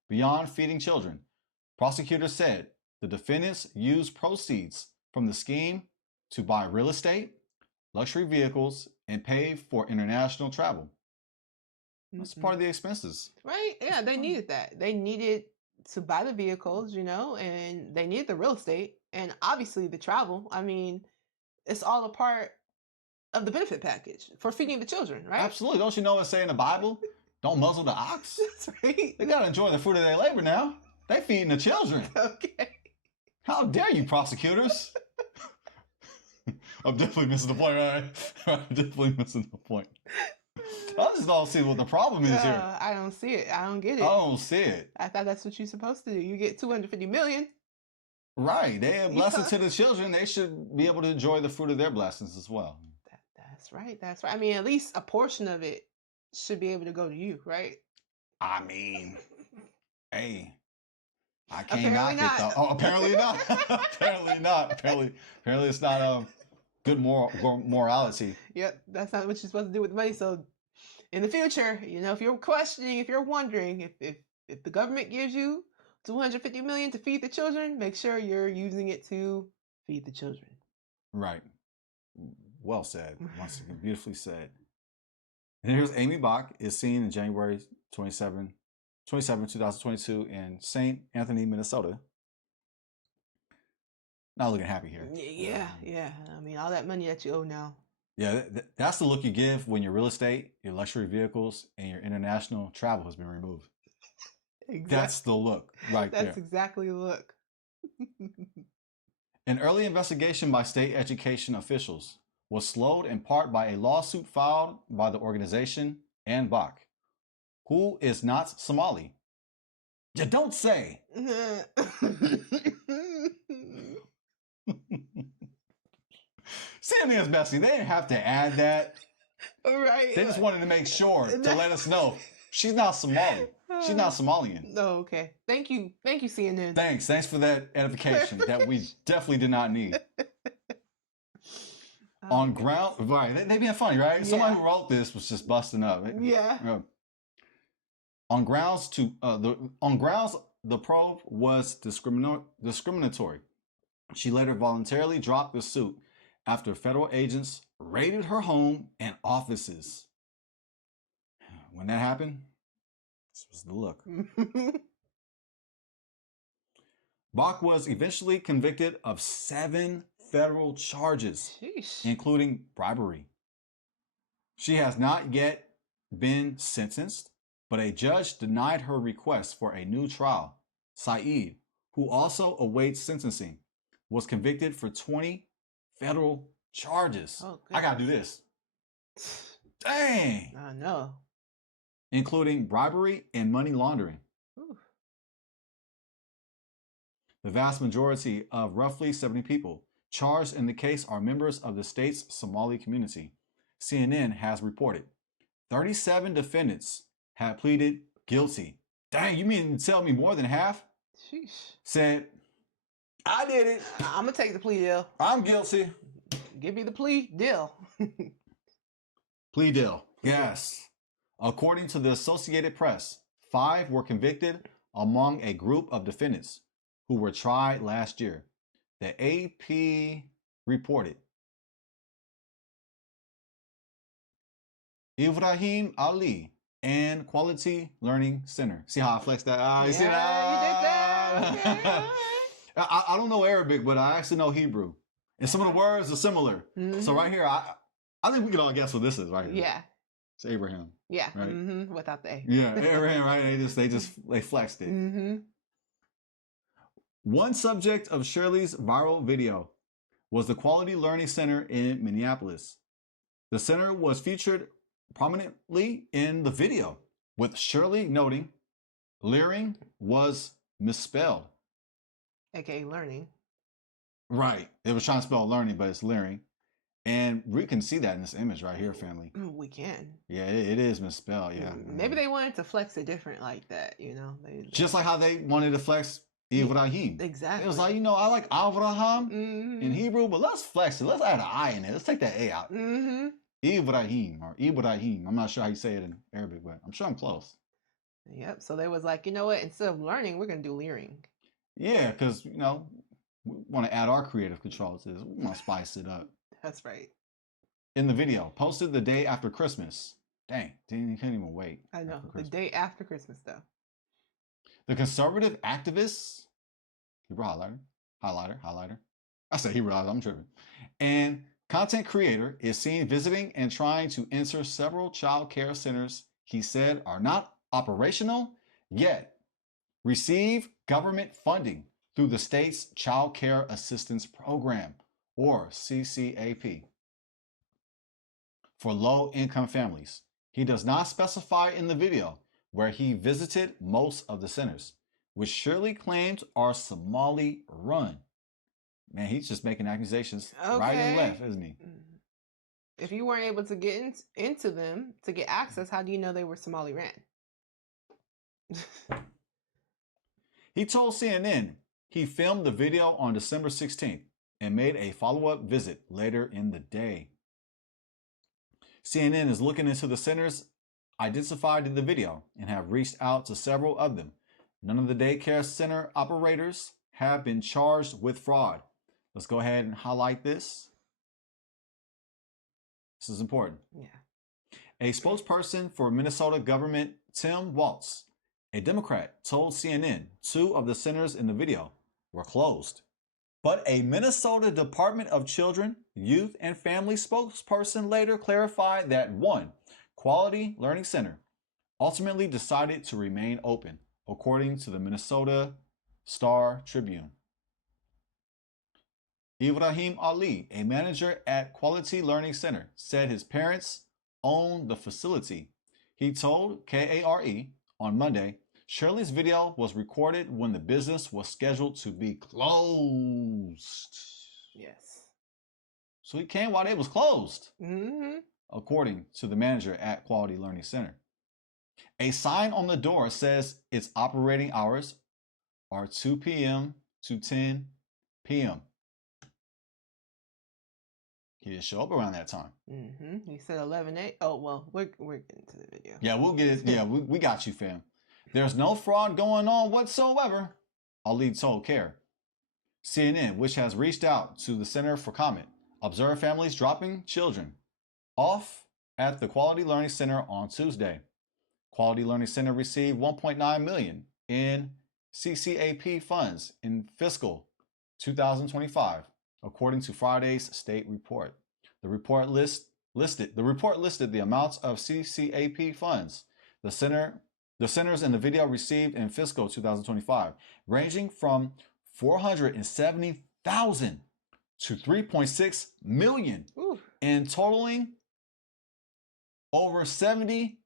Beyond feeding children, prosecutors said the defendants used proceeds from the scheme to buy real estate, luxury vehicles, and pay for international travel. That's part of the expenses. Right? Yeah, they needed that. They needed to buy the vehicles, and they needed the real estate and obviously the travel. I mean, it's all a part of the benefit package for feeding the children, right? Absolutely. Don't you know it say in the Bible, don't muzzle the ox? That's right. They got to enjoy the fruit of their labor now. They feeding the children. Okay. How dare you, prosecutors? I'm definitely missing the point, right? I'm definitely missing the point. I just don't see what the problem is here. I don't see it. I don't get it. I don't see it. I thought that's what you're supposed to do. You get $250 million. Right. They are blessings to the children. They should be able to enjoy the fruit of their blessings as well. That's right. That's right. I mean, at least a portion of it should be able to go to you, right? I mean, hey, I can't Apparently knock it though. Oh, apparently not. Apparently not. Apparently it's not good morality. Yep, that's not what you're supposed to do with money. So, in the future, if you're questioning, if you're wondering, if the government gives you $250 million to feed the children, make sure you're using it to feed the children. Right. Well said. Once again, beautifully said. And here's Amy Bach is seen in January 27, 2022 in St. Anthony, Minnesota. Not looking happy here. Yeah. I mean, all that money that you owe now. Yeah, that's the look you give when your real estate, your luxury vehicles, and your international travel has been removed. Exactly. That's the look right there. That's exactly the look. An early investigation by state education officials was slowed in part by a lawsuit filed by the organization and Bach, who is not Somali. You don't say. CNN's Bessie, they didn't have to add that. Right. They just wanted to make sure to let us know she's not Somali. She's not Somalian. Oh, okay. Thank you, CNN. Thanks for that edification that we definitely did not need. On ground, right? They being funny, right? Yeah. Somebody who wrote this was just busting up. Yeah. On grounds the probe was discriminatory. She later voluntarily dropped the suit after federal agents raided her home and offices. When that happened, this was the look. Bach was eventually convicted of 7 federal charges, including bribery. She has not yet been sentenced, but a judge denied her request for a new trial. Saeed, who also awaits sentencing, was convicted for 20 federal charges. Oh, I gotta do this. Dang. I know. Including bribery and money laundering. Ooh. The vast majority of roughly 70 people charged in the case are members of the state's Somali community. CNN has reported 37 defendants have pleaded guilty. Dang, you mean to tell me more than half? Sheesh. Said, I did it. I'm going to take the plea deal. I'm guilty. Give me the plea deal. Plea deal. Yes. According to the Associated Press, 5 were convicted among a group of defendants who were tried last year. The AP reported Ibrahim Ali and Quality Learning Center. See how I flexed that? You see that? You did that. Okay. I don't know Arabic, but I actually know Hebrew. And some of the words are similar. Mm-hmm. So right here, I think we can all guess what this is right here. Yeah. It's Abraham. Yeah. Right? Mm-hmm. Without the A. Yeah, Abraham, right? They flexed it. Mm-hmm. One subject of Shirley's viral video was the Quality Learning Center in Minneapolis. The center was featured prominently in the video, with Shirley noting learning was misspelled. AKA learning. Right. It was trying to spell learning, but it's learning. And we can see that in this image right here, family. We can. Yeah, it is misspelled, yeah. Maybe they wanted to flex it different like that, Just like how they wanted to flex Ibrahim. Exactly. It was like, I like Avraham Mm-hmm. in Hebrew, but let's flex it. Let's add an I in it. Let's take that A out. Mm-hmm. Ibrahim or Ibrahim. I'm not sure how you say it in Arabic, but I'm sure I'm close. Yep. So they was like, you know what? Instead of learning, we're gonna do leering. Yeah, because we want to add our creative control to this. We want to spice it up. That's right. In the video, posted the day after Christmas. Dang, couldn't even wait. I know. after The Christmas. day after Christmas, though. The conservative activists, Hebrew highlighter. I said Hebrew highlighter, I'm tripping. And content creator is seen visiting and trying to enter several child care centers he said are not operational yet receive government funding through the state's Child Care Assistance Program, or CCAP, for low-income families. He does not specify in the video where he visited most of the centers, which Shirley claims are Somali-run. Man, he's just making accusations right and left, isn't he? If you weren't able to get into them to get access, how do you know they were Somali ran? He told CNN he filmed the video on December 16th and made a follow-up visit later in the day. CNN is looking into the centers identified in the video and have reached out to several of them. None of the daycare center operators have been charged with fraud. Let's go ahead and highlight this. This is important. Yeah. A spokesperson for Minnesota government, Tim Waltz, a Democrat, told CNN 2 of the centers in the video were closed. But a Minnesota Department of Children, Youth, and Family spokesperson later clarified that one, Quality Learning Center, ultimately decided to remain open, according to the Minnesota Star Tribune. Ibrahim Ali, a manager at Quality Learning Center, said his parents own the facility. He told KARE on Monday, Shirley's video was recorded when the business was scheduled to be closed. Yes. So he came while they was closed, Mm-hmm. according to the manager at Quality Learning Center. A sign on the door says its operating hours are 2 p.m. to 10 p.m. He didn't show up around that time. Mm-hmm. He said 11-8. Oh, well, we're getting to the video. Yeah, we'll get it. Yeah, we got you, fam. There's no fraud going on whatsoever, Ali told CARE. CNN, which has reached out to the center for comment, observed families dropping children off at the Quality Learning Center on Tuesday. Quality Learning Center received $1.9 million in CCAP funds in fiscal 2025, according to Friday's state report. The report listed the amounts of CCAP funds the centers in the video received in fiscal 2025, ranging from $470,000 to $3.6 million, and totaling over 17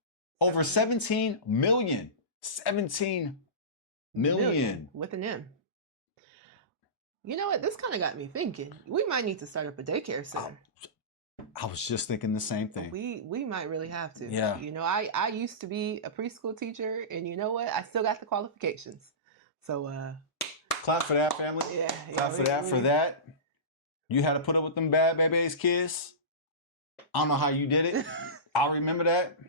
million. 17 million. With an M. You know what? This kind of got me thinking. We might need to start up a daycare center. I was just thinking the same thing. We might really have to. Yeah. You know, I used to be a preschool teacher, and you know what? I still got the qualifications. So clap for that, family. Yeah. Clap for that. You had to put up with them bad babies, kids. I don't know how you did it. I remember that.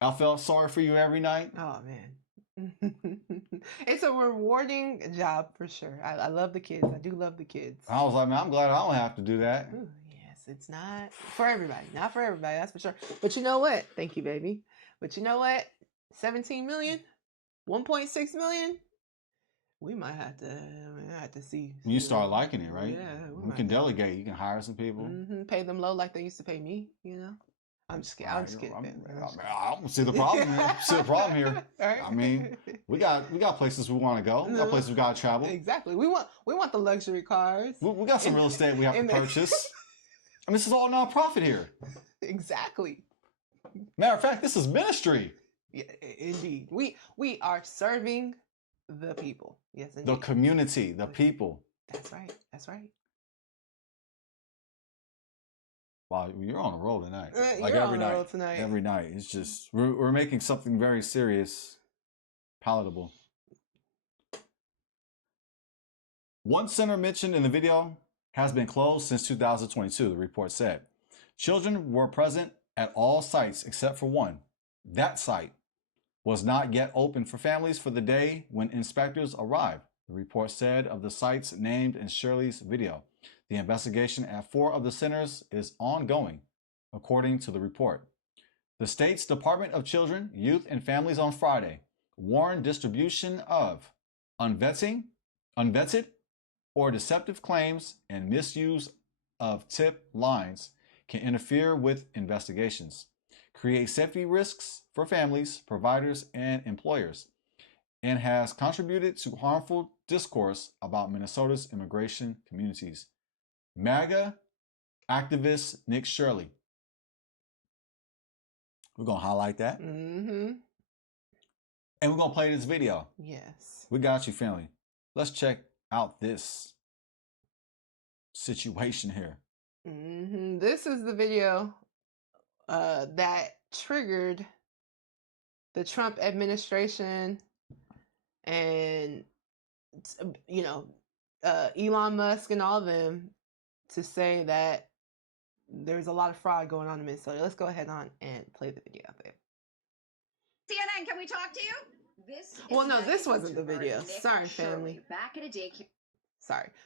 I felt sorry for you every night. Oh man. It's a rewarding job for sure. I love the kids. I do love the kids. I was like, man, I'm glad I don't have to do that. Ooh, yes, it's not for everybody. Not for everybody, that's for sure. But you know what? Thank you, baby. But you know what? 17 million? 1.6 million? We might have to see. You start liking it, right? Yeah. You can delegate. You can hire some people. Pay them low like they used to pay me, you know? I'm just kidding. I'm just kidding. I don't see the problem here. See the problem here. Right. I mean, we got places we want to go. We got places we got to travel. Exactly. We want the luxury cars. We got some real estate we have to purchase. I mean, this is all nonprofit here. Exactly. Matter of fact, this is ministry. Yeah, indeed. We are serving the people. Yes, indeed. The community, the people. That's right. That's right. Wow, you're on a roll tonight. Like you're every on a roll tonight. Every night. It's just we're making something very serious palatable. One center mentioned in the video has been closed since 2022, the report said. Children were present at all sites except for one. That site was not yet open for families for the day when inspectors arrived, the report said of the sites named in Shirley's video. The investigation at 4 of the centers is ongoing, according to the report. The state's Department of Children, Youth, and Families on Friday warned distribution of unvetted or deceptive claims and misuse of tip lines can interfere with investigations, create safety risks for families, providers, and employers, and has contributed to harmful discourse about Minnesota's immigration communities. MAGA activist Nick Shirley. We're going to highlight that. Mm-hmm. And we're going to play this video. Yes. We got you, family. Let's check out this situation here. Mm-hmm. This is the video that triggered the Trump administration and, Elon Musk and all of them to say that there's a lot of fraud going on in Minnesota. Let's go ahead on and play the video there. CNN, can we talk to you? Well, no, this wasn't the video. Sorry, family. Back at a daycare.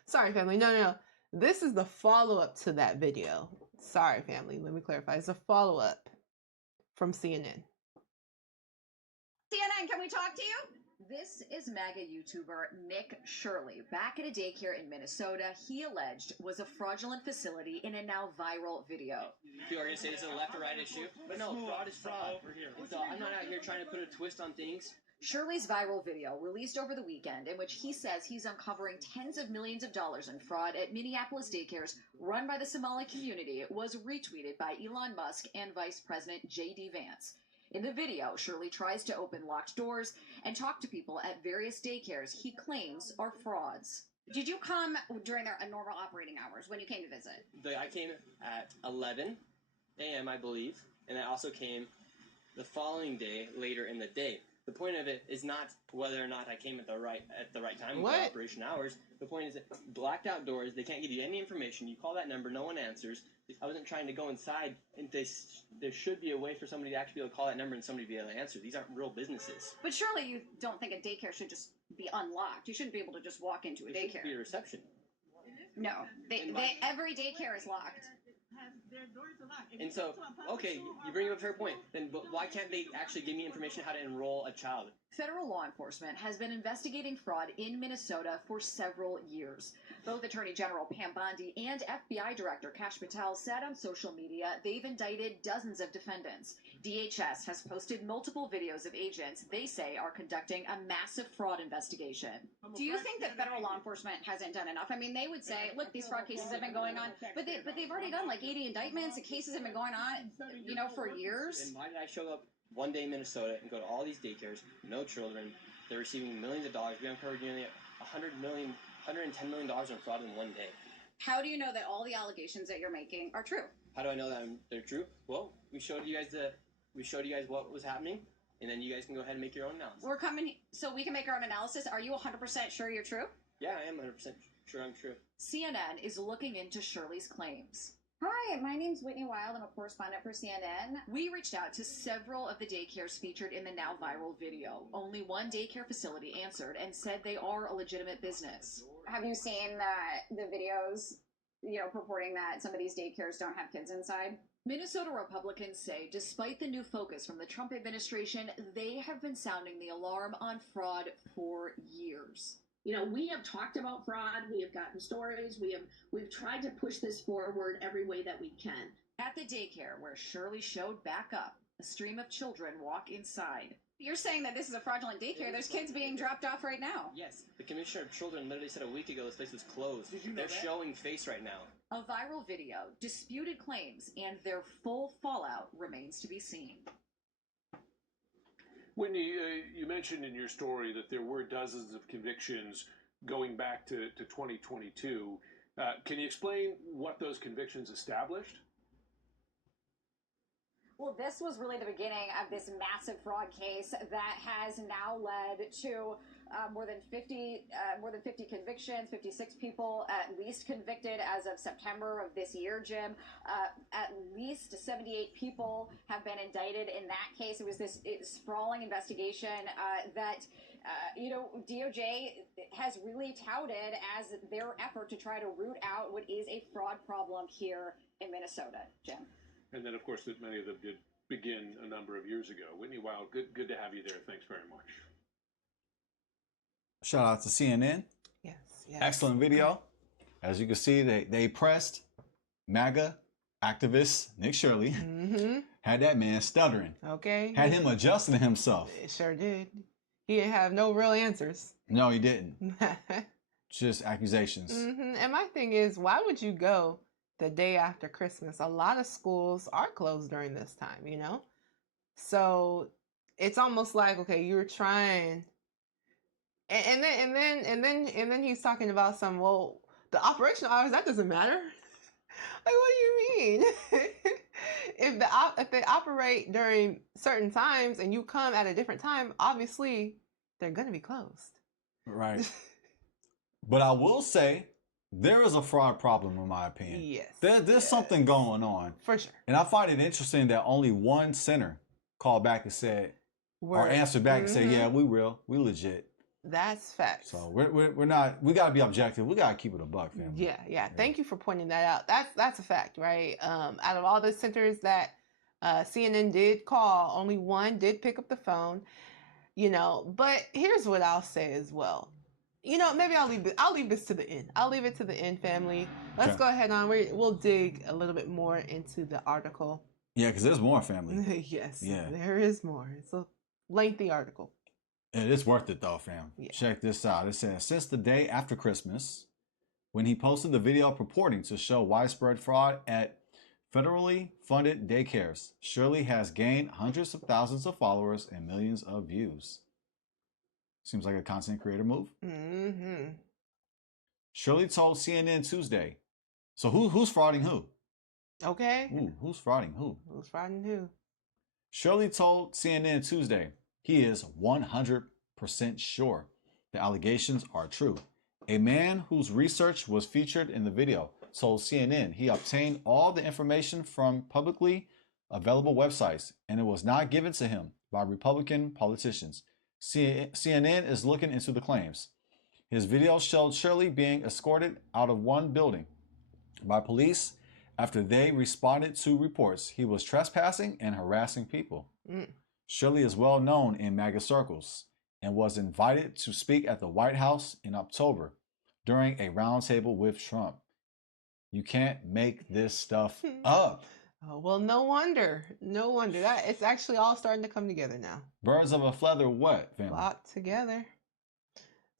Sorry, family. No. This is the follow-up to that video. Sorry, family. Let me clarify. It's a follow-up from CNN. CNN, can we talk to you? This is MAGA YouTuber Nick Shirley. Back at a daycare in Minnesota, he alleged was a fraudulent facility in a now viral video. People are going to say this is a left or right issue, but no, fraud is fraud. So I'm not out here trying to put a twist on things. Shirley's viral video, released over the weekend, in which he says he's uncovering tens of millions of dollars in fraud at Minneapolis daycares run by the Somali community, was retweeted by Elon Musk and Vice President J.D. Vance. In the video, Shirley tries to open locked doors and talk to people at various daycares he claims are frauds. Did you come during their normal operating hours when you came to visit? I came at 11 a.m., I believe, and I also came the following day, later in the day. The point of it is not whether or not I came at the right time with the operation hours. The point is that blacked out doors, they can't give you any information. You call that number, no one answers. I wasn't trying to go inside, and there should be a way for somebody to actually be able to call that number and somebody be able to answer. These aren't real businesses. But surely you don't think a daycare should just be unlocked. You shouldn't be able to just walk into a There daycare. should be a reception. No, every daycare is locked. And so, okay, you bring up a fair point. Then why can't they actually give me information how to enroll a child? Federal law enforcement has been investigating fraud in Minnesota for several years. Both Attorney General Pam Bondi and FBI Director Kash Patel said on social media they've indicted dozens of defendants. DHS has posted multiple videos of agents they say are conducting a massive fraud investigation. Do you think that federal law enforcement hasn't done enough? I mean, they would say, look, these fraud cases have been going on, but they've already done like 80 indictments. The cases have been going on, for years. And why did I show up one day in Minnesota and go to all these daycares, no children, they're receiving millions of dollars. We uncovered nearly $110 million in fraud in one day. How do you know that all the allegations that you're making are true? How do I know that they're true? Well, we showed you guys what was happening, and then you guys can go ahead and make your own analysis. We're coming so we can make our own analysis. Are you 100% sure you're true? Yeah, I am 100% sure I'm true. CNN is looking into Shirley's claims. Hi, my name's Whitney Wild. I'm a correspondent for CNN. We reached out to several of the daycares featured in the now viral video. Only one daycare facility answered and said they are a legitimate business. Have you seen the videos, purporting that some of these daycares don't have kids inside? Minnesota Republicans say despite the new focus from the Trump administration, they have been sounding the alarm on fraud for years. We have talked about fraud. We have gotten stories. We've tried to push this forward every way that we can. At the daycare where Shirley showed back up, a stream of children walk inside. You're saying that this is a fraudulent daycare. There's kids being dropped off right now. Yes. The Commissioner of Children literally said a week ago this place was closed. They're showing face right now. A viral video, disputed claims, and their full fallout remains to be seen. Whitney, you mentioned in your story that there were dozens of convictions going back to 2022. Can you explain what those convictions established? Well, this was really the beginning of this massive fraud case that has now led to more than 50 convictions, 56 people at least convicted as of September of this year, Jim. At least 78 people have been indicted in that case. It was this sprawling investigation that DOJ has really touted as their effort to try to root out what is a fraud problem here in Minnesota, Jim. And then, of course, that many of them did begin a number of years ago. Whitney Wild, good to have you there. Thanks very much. Shout out to CNN. Yes. Excellent video. As you can see, they pressed MAGA activist Nick Shirley. Had that man stuttering. Okay. Had him adjusting himself. It sure did. He didn't have no real answers. No, he didn't. Just accusations. And my thing is, why would you go the day after Christmas? A lot of schools are closed during this time, you know? So it's almost like, okay, you're trying, and then he's talking about some, well, the operational hours, that doesn't matter. Like, what do you mean? If they operate during certain times and you come at a different time, obviously they're going to be closed. Right. But I will say, there is a fraud problem, in my opinion. Yes. There's something going on. For sure. And I find it interesting that only one center called back and said, or answered back and said, yeah, we real, we legit. That's facts. So we're not, we got to be objective. We got to keep it a buck, family. Yeah. Thank you for pointing that out. That's a fact, right? Out of all the centers that CNN did call, only one did pick up the phone, you know. But here's what I'll say as well. You know, maybe I'll leave this to the end. I'll leave it to the end, family. Let's go ahead on. We'll dig a little bit more into the article. Yeah, because there's more, family. Yes. Yeah. There is more. It's a lengthy article. And it's worth it, though, fam. Yeah. Check this out. It says, since the day after Christmas, when he posted the video purporting to show widespread fraud at federally funded daycares, Shirley has gained hundreds of thousands of followers and millions of views. Seems like a content creator move. Shirley told CNN Tuesday. So who's frauding who? Okay. Ooh, who's frauding who? Who's frauding who? Shirley told CNN Tuesday he is 100% sure the allegations are true. A man whose research was featured in the video told CNN he obtained all the information from publicly available websites and it was not given to him by Republican politicians. CNN is looking into the claims. His video showed Shirley being escorted out of one building by police after they responded to reports he was trespassing and harassing people. Shirley is well known in MAGA circles and was invited to speak at the White House in October during a roundtable with Trump. You can't make this stuff up. Oh, well, no wonder. No wonder. That it's actually all starting to come together now. Birds of a feather, what, family? Locked together.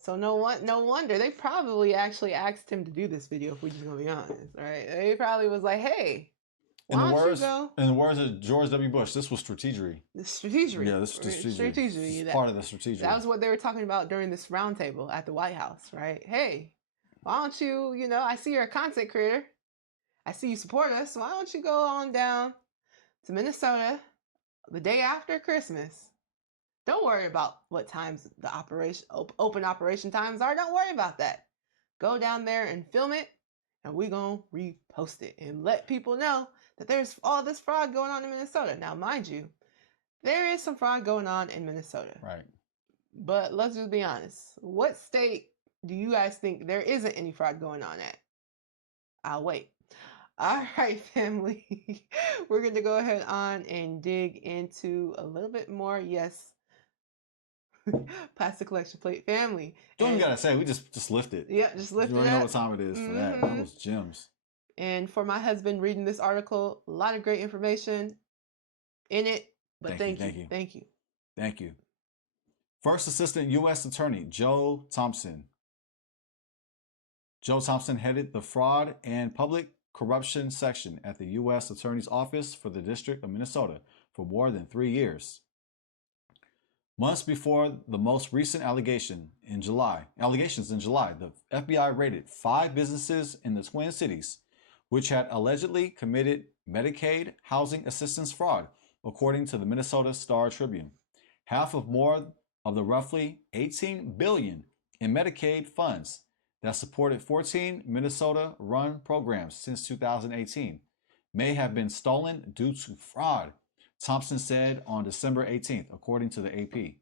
So no wonder. They probably actually asked him to do this video, if we're just gonna be honest, right? They probably was like, hey, In the words of George W. Bush, this was strategery. Strategery. Yeah, this was strategery. Strategery. This part of the strategery. That was what they were talking about during this roundtable at the White House, right? Hey, why don't you, I see you're a content creator. I see you support us. Why don't you go on down to Minnesota the day after Christmas? Don't worry about what times the open operation times are. Don't worry about that. Go down there and film it, and we're going to repost it and let people know that there's all this fraud going on in Minnesota. Now, mind you, there is some fraud going on in Minnesota. Right. But let's just be honest. What state do you guys think there isn't any fraud going on at? I'll wait. All right, family. We're going to go ahead on and dig into a little bit more. Yes. Plastic collection plate family. Don't even gotta say, we just lift it. Yeah, just lift it up. You know what time it is for that. Those gems. And for my husband reading this article, a lot of great information in it. But thank you. First Assistant U.S. Attorney Joe Thompson. Joe Thompson headed the Fraud and Public Corruption section at the U.S. Attorney's Office for the District of Minnesota for more than 3 years. Months before the most recent allegations in July, the FBI raided 5 businesses in the Twin Cities, which had allegedly committed Medicaid housing assistance fraud, according to the Minnesota Star Tribune. Half of more of the roughly $18 billion in Medicaid funds that supported 14 Minnesota-run programs since 2018 may have been stolen due to fraud, Thompson said on December 18th, according to the AP.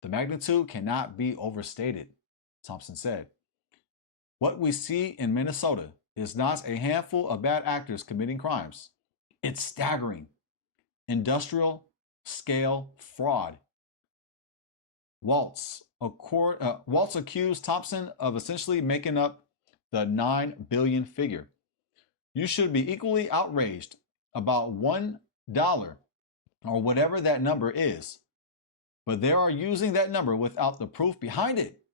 The magnitude cannot be overstated, Thompson said. What we see in Minnesota is not a handful of bad actors committing crimes. It's staggering. Industrial scale fraud. Waltz accused Thompson of essentially making up the $9 billion figure. You should be equally outraged about $1 or whatever that number is, but they are using that number without the proof behind it,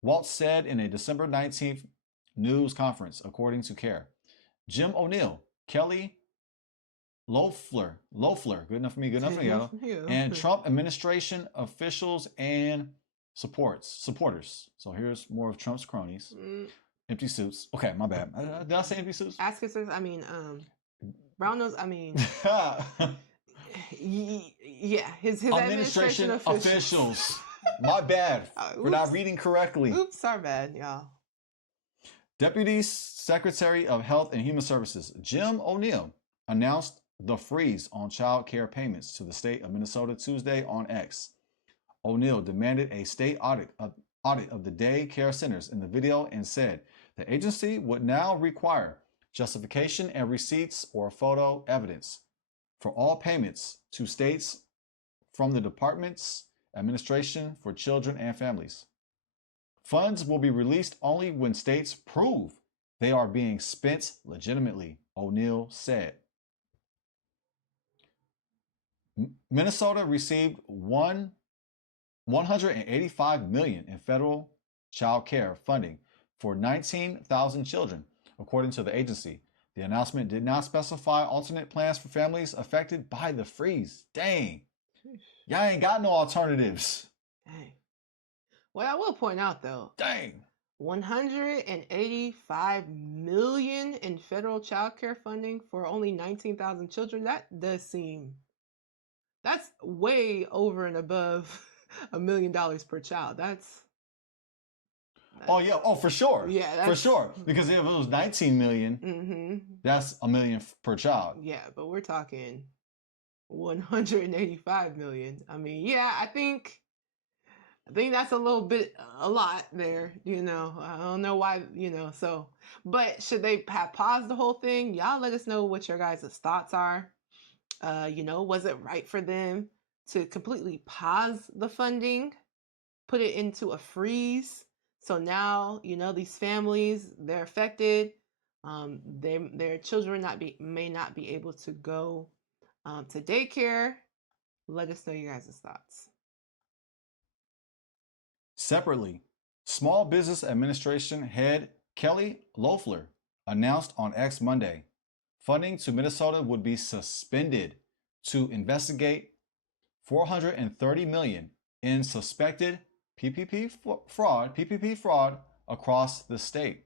Waltz said in a December 19th news conference, according to CARE. Jim O'Neill, Kelly Loeffler, good enough for me, good enough for you, and Trump administration officials and supporters. So here's more of Trump's cronies. Empty suits. Okay, my bad. Did I say empty suits? Brown nose, yeah, his administration officials. My bad for not reading correctly. Oops, our bad, y'all. Deputy Secretary of Health and Human Services Jim O'Neill announced the freeze on child care payments to the state of Minnesota Tuesday on X. O'Neill demanded a state audit of the day care centers in the video and said the agency would now require justification and receipts or photo evidence for all payments to states from the Department's Administration for Children and Families. Funds will be released only when states prove they are being spent legitimately, O'Neill said. Minnesota received $185 million in federal child care funding for 19,000 children, according to the agency. The announcement did not specify alternate plans for families affected by the freeze. Dang. Y'all ain't got no alternatives. Dang. What I will point out, though. Dang. $185 million in federal child care funding for only 19,000 children. That does seem... That's way over and above $1 million per child. That's oh yeah, oh for sure. Yeah, for sure. Because if it was 19 million, that's $1 million per child. Yeah, but we're talking 185 million. I mean, yeah, I think that's a lot there, you know. I don't know why, you know, so, but should they have paused the whole thing? Y'all let us know what your guys' thoughts are. You know, was it right for them to completely pause the funding, put it into a freeze? So now, you know, these families, they're affected. Their children may not be able to go to daycare. Let us know your guys' thoughts. Separately, Small Business Administration head Kelly Loeffler announced on X Monday funding to Minnesota would be suspended to investigate $430 million in suspected PPP fraud across the state.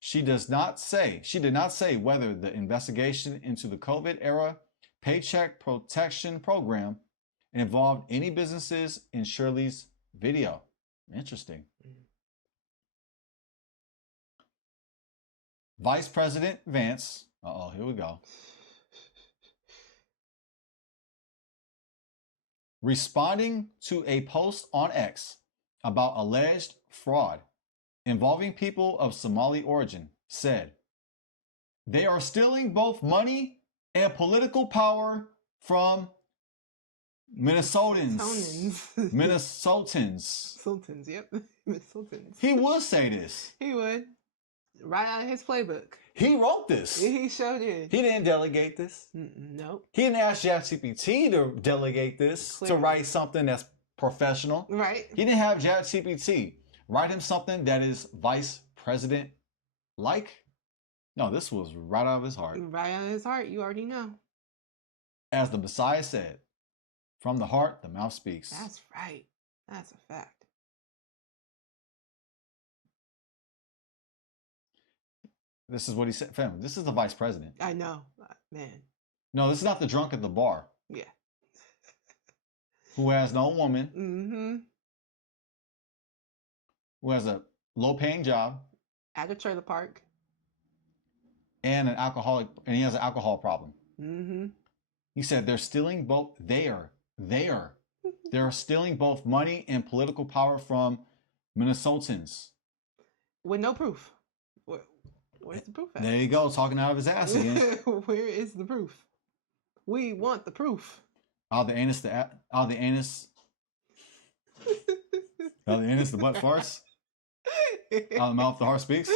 She did not say whether the investigation into the COVID era Paycheck Protection Program involved any businesses in Shirley's video. Interesting. Vice President Vance, here we go, responding to a post on X about alleged fraud involving people of Somali origin, said, "They are stealing both money and political power from Minnesotans." Sultans, yep. Minnesotans. He would say this. He would. Right out of his playbook. He wrote this. He sure did. He didn't delegate this. Nope. He didn't ask ChatGPT to delegate this, to write something that's professional. Right. He didn't have ChatGPT write him something that is vice president like. No, this was right out of his heart. Right out of his heart. You already know. As the Messiah said, from the heart, the mouth speaks. That's right. That's a fact. This is what he said. Family, this is the vice president. I know. Man. No, this is not the drunk at the bar. Yeah. who has no woman, Mm-hmm. who has a low-paying job, At a trailer park. and he has an alcohol problem. Mm-hmm. He said they're stealing both. They're stealing both money and political power from Minnesotans. With no proof. Where's the proof at? There you go, talking out of his ass again. Where is the proof? We want the proof. Out the anus, the butt farts. Out the mouth, the heart speaks.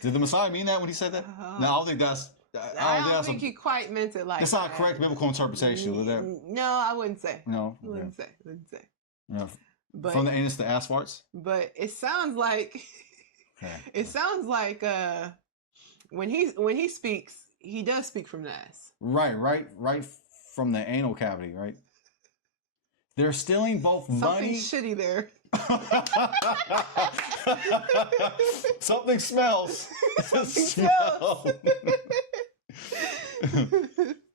Did the Messiah mean that when he said that? No, I don't think that's. I don't think he quite meant it like that's not a correct biblical interpretation. Was that? No, I wouldn't say. No, I wouldn't say. No. But, from the anus to ass farts. But it sounds like when he speaks, he does speak from the ass. Right from the anal cavity, right? They're stealing both money. Something shitty there. Something smells.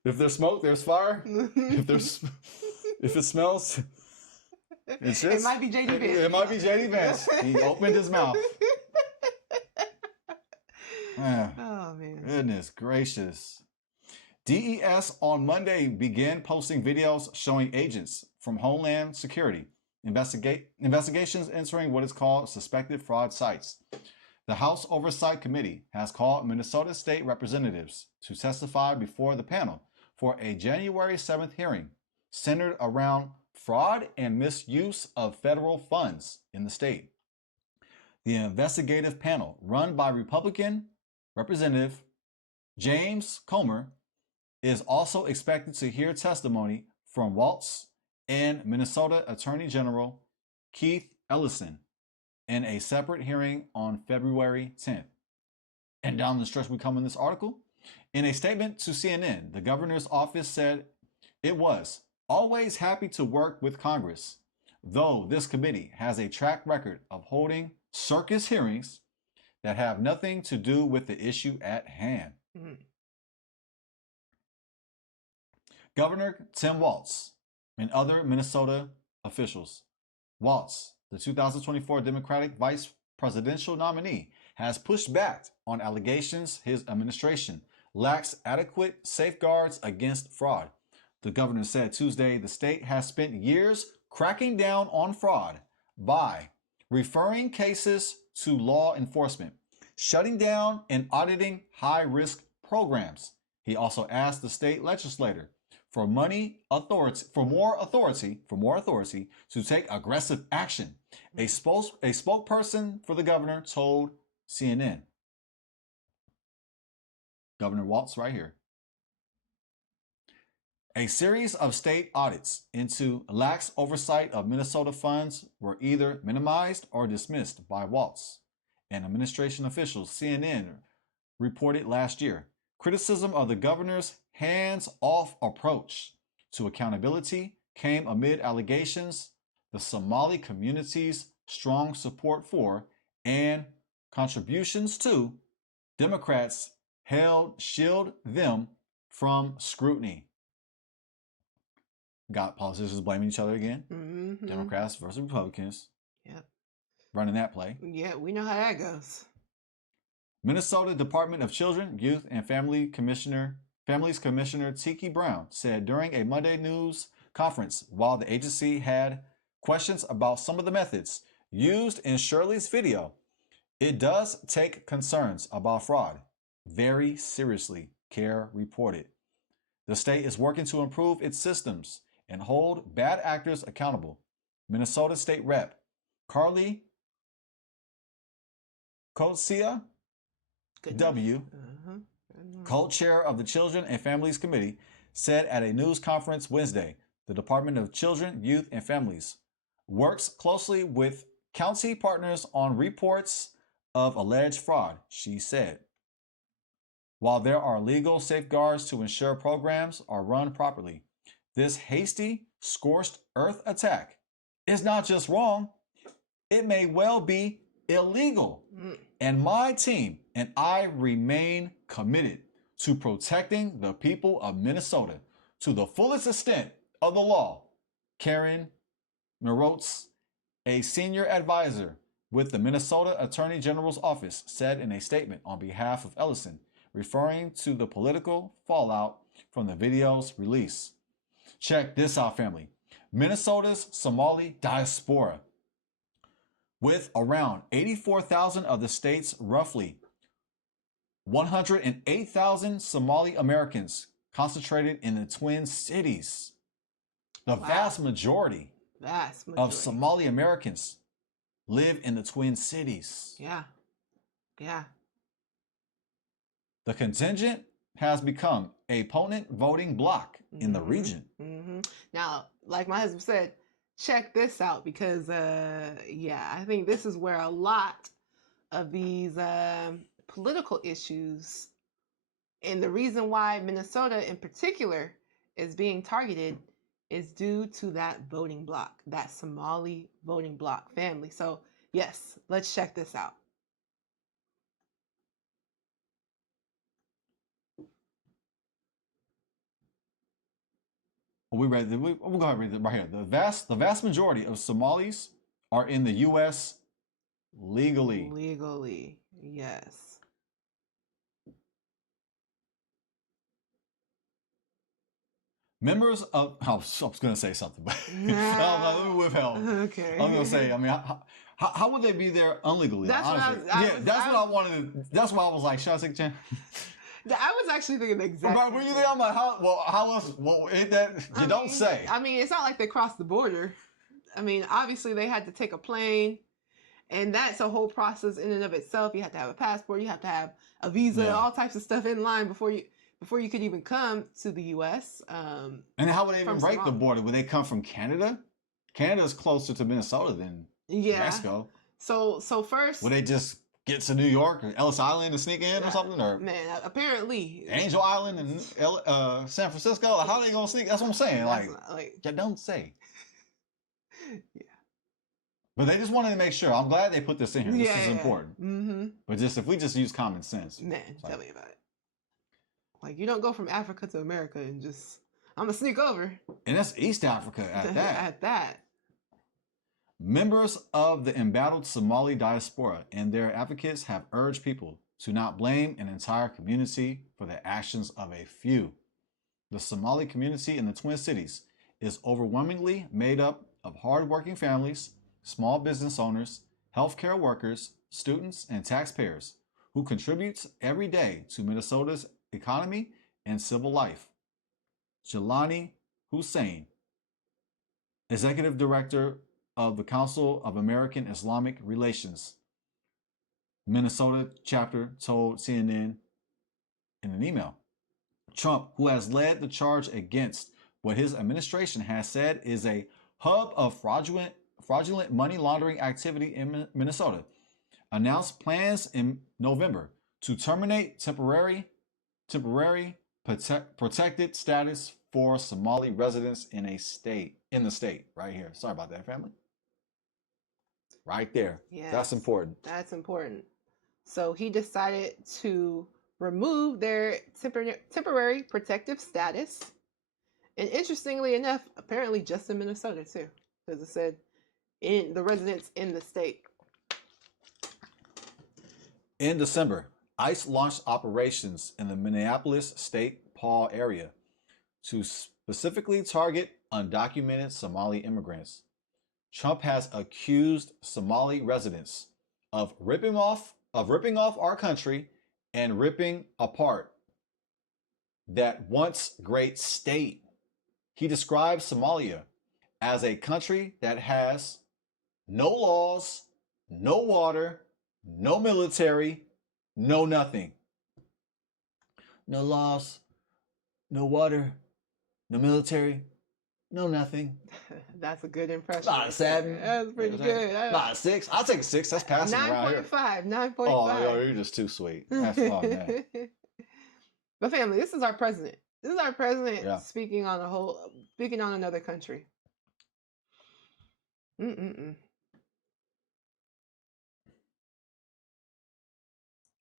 If there's smoke, there's fire. If it smells, it's just, it might be JD Vance. It might be JD Vance. He opened his mouth. Oh man. Goodness gracious. DES on Monday began posting videos showing agents from Homeland Security investigations entering what is called suspected fraud sites. The House Oversight Committee has called Minnesota state representatives to testify before the panel for a January 7th hearing centered around fraud and misuse of federal funds in the state. The investigative panel, run by Republican Representative James Comer, is also expected to hear testimony from Waltz and Minnesota Attorney General Keith Ellison in a separate hearing on February 10th. And down the stretch we come in this article. In a statement to CNN, the governor's office said it was always happy to work with Congress, though this committee has a track record of holding circus hearings that have nothing to do with the issue at hand. Mm-hmm. Governor Tim Waltz and other Minnesota officials. Waltz, the 2024 Democratic vice presidential nominee, has pushed back on allegations his administration lacks adequate safeguards against fraud. The governor said Tuesday the state has spent years cracking down on fraud by referring cases to law enforcement, shutting down and auditing high-risk programs. He also asked the state legislature for more authority to take aggressive action. A spokesperson for the governor told CNN. Governor Waltz right here. A series of state audits into lax oversight of Minnesota funds were either minimized or dismissed by Waltz and administration officials, CNN reported last year. Criticism of the governor's hands-off approach to accountability came amid allegations the Somali community's strong support for and contributions to Democrats shield them from scrutiny. Got politicians blaming each other again. Mm-hmm. Democrats versus Republicans. Yep. Running that play. Yeah, we know how that goes. Minnesota Department of Children, Youth, and Families Commissioner Tiki Brown said during a Monday news conference while the agency had questions about some of the methods used in Shirley's video, it does take concerns about fraud very seriously, CARE reported. The state is working to improve its systems and hold bad actors accountable. Minnesota State Rep. Carly Kotsia W., co-chair of the Children and Families Committee, said at a news conference Wednesday, the Department of Children, Youth, and Families works closely with county partners on reports of alleged fraud, she said. While there are legal safeguards to ensure programs are run properly, this hasty, scorched earth attack is not just wrong, it may well be illegal. And my team and I remain committed to protecting the people of Minnesota to the fullest extent of the law, Karen Merotz, a senior advisor with the Minnesota Attorney General's office, said in a statement on behalf of Ellison, referring to the political fallout from the video's release. Check this out, family. Minnesota's Somali diaspora, with around 84,000 of the state's roughly 108,000 Somali Americans concentrated in the Twin Cities. The vast majority of Somali Americans live in the Twin Cities. Yeah. Yeah. The contingent has become a potent voting bloc in the region. Now, like my husband said, check this out because, yeah, I think this is where a lot of these political issues and the reason why Minnesota in particular is being targeted is due to that voting bloc, that Somali voting bloc family. So, yes, let's check this out. We'll go ahead and read it right here. The vast majority of Somalis are in the U.S. legally. Legally, yes. Members of, I was going to say something, but let me withheld. Okay. I'm going to say, I mean, how would they be there unlegally? That's honestly? That's what I wanted. That's why I was like, should I say, Jen? I was actually thinking exactly. When you think I'm like, how else? Well, ain't that you don't say? I mean, it's not like they crossed the border. I mean, obviously they had to take a plane, and that's a whole process in and of itself. You have to have a passport, you have to have a visa, all types of stuff in line before you could even come to the U.S. And how would they even break the border? Would they come from Canada? Canada's closer to Minnesota than Mexico. So first, would they just get to New York or Ellis Island and sneak in or something? Or apparently Angel Island and San Francisco. How are they gonna sneak? That's what I'm saying. Like you don't say. Yeah. But they just wanted to make sure. I'm glad they put this in here. This is important. Mm-hmm. But just if we just use common sense. Man, tell me about it. Like you don't go from Africa to America and just I'm gonna sneak over. And that's East Africa at that. At that. Members of the embattled Somali diaspora and their advocates have urged people to not blame an entire community for the actions of a few. The Somali community in the Twin Cities is overwhelmingly made up of hardworking families, small business owners, healthcare workers, students, and taxpayers who contribute every day to Minnesota's economy and civil life. Jelani Hussein, Executive Director of the Council of American Islamic Relations, Minnesota chapter, told CNN in an email. Trump, who has led the charge against what his administration has said is a hub of fraudulent money laundering activity in Minnesota, announced plans in November to terminate temporary protected status for Somali residents in the state right here. Sorry about that, family. Right there. Yes, that's important. That's important. So he decided to remove their temporary protective status. And interestingly enough, apparently just in Minnesota too, because it said in the residents in the state. In December, ICE launched operations in the Minneapolis State Paul area to specifically target undocumented Somali immigrants. Trump has accused Somali residents of ripping off our country and ripping apart that once great state. He describes Somalia as a country that has no laws, no water, no military, no nothing. No laws, no water, no military, no nothing. That's a good impression. Not a 7. That's pretty good. Not a 6. I'll take a 6. That's passing around here. 9.5. Oh, you're just too sweet. That's fun, man. But family, this is our president. This is our president speaking on another country.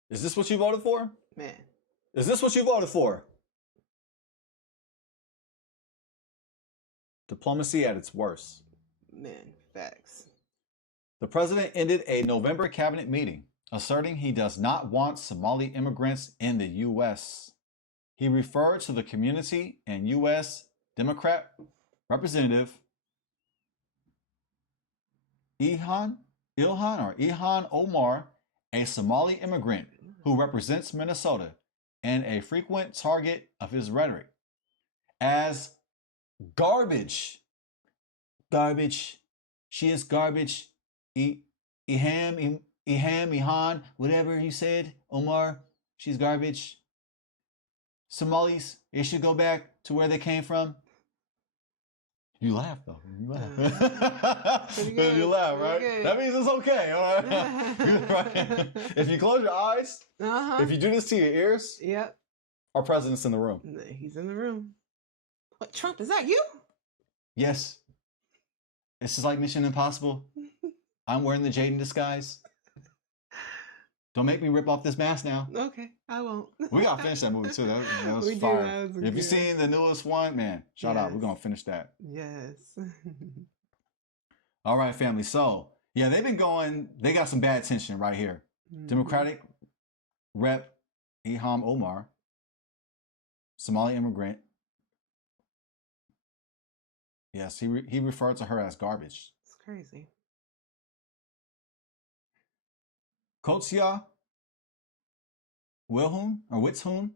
Is this what you voted for? Man. Is this what you voted for? The diplomacy at its worst. Man, facts. The president ended a November cabinet meeting, asserting he does not want Somali immigrants in the U.S. He referred to the community and U.S. Democrat Representative Ilhan Omar, a Somali immigrant who represents Minnesota and a frequent target of his rhetoric, as garbage. Garbage. She is garbage. Ihan, whatever you said, Omar, she's garbage. Somalis, they should go back to where they came from. You laugh though. You laugh. Good. You laugh, right? Good. That means it's okay, all right? Right? If you close your eyes, if you do this to your ears, yep, our president's in the room. He's in the room. What, Trump, is that you? Yes. This is like Mission Impossible. I'm wearing the Jaden disguise. Don't make me rip off this mask now. Okay, I won't. We gotta finish that movie too. That was We fire. That was if you've seen the newest one, man, shout out. We're gonna finish that. Yes. All right, family. So yeah, they've been going. They got some bad tension right here. Democratic Rep Ilhan Omar, Somali immigrant. Yes, he referred to her as garbage. It's crazy. Kotsia Witzhun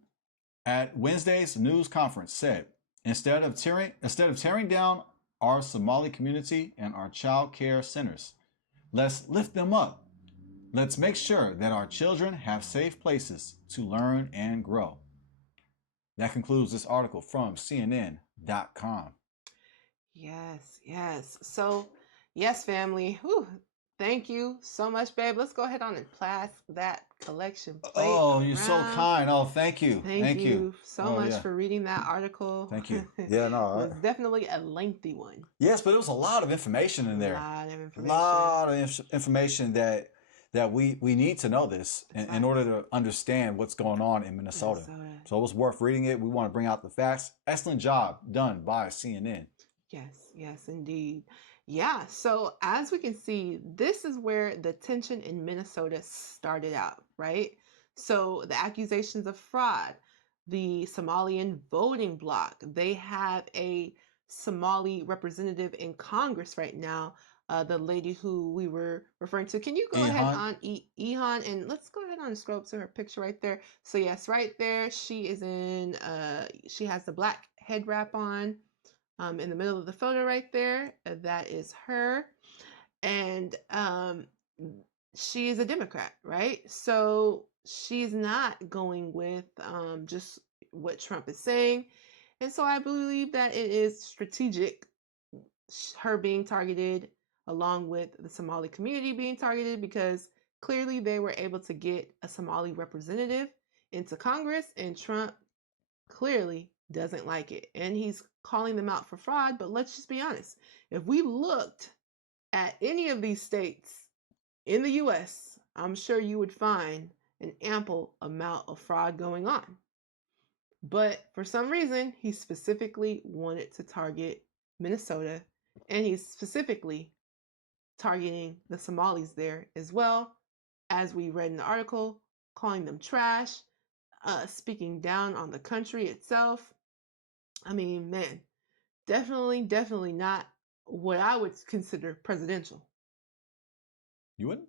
at Wednesday's news conference said, instead of tearing down our Somali community and our child care centers, let's lift them up. Let's make sure that our children have safe places to learn and grow. That concludes this article from CNN.com. Yes. So, yes, family. Whew. Thank you so much, babe. Let's go ahead on and pass that collection plate Oh, around. you're so kind. Oh, thank you. Thank you so much for reading that article. Thank you. Yeah, no. It was definitely a lengthy one. Yes, but it was a lot of information in there. A lot of information that we need to know this in order to understand what's going on in Minnesota. So it was worth reading it. We want to bring out the facts. Excellent job done by CNN. Yes, indeed. Yeah, so as we can see, this is where the tension in Minnesota started out, right? So the accusations of fraud, the Somalian voting bloc, they have a Somali representative in Congress right now, the lady who we were referring to. Can you go ahead on Ihan, and let's go ahead and scroll up to her picture right there. So yes, right there, she is in, she has the black head wrap on. In the middle of the photo right there, that is her. And she is a Democrat, right? So she's not going with just what Trump is saying. And so I believe that it is strategic, her being targeted along with the Somali community being targeted, because clearly they were able to get a Somali representative into Congress, and Trump clearly doesn't like it, and he's calling them out for fraud. But let's just be honest, if we looked at any of these states in the US, I'm sure you would find an ample amount of fraud going on. But for some reason, he specifically wanted to target Minnesota, and he's specifically targeting the Somalis there as well, as we read in the article, calling them trash, speaking down on the country itself. I mean, man, definitely not what I would consider presidential. You wouldn't?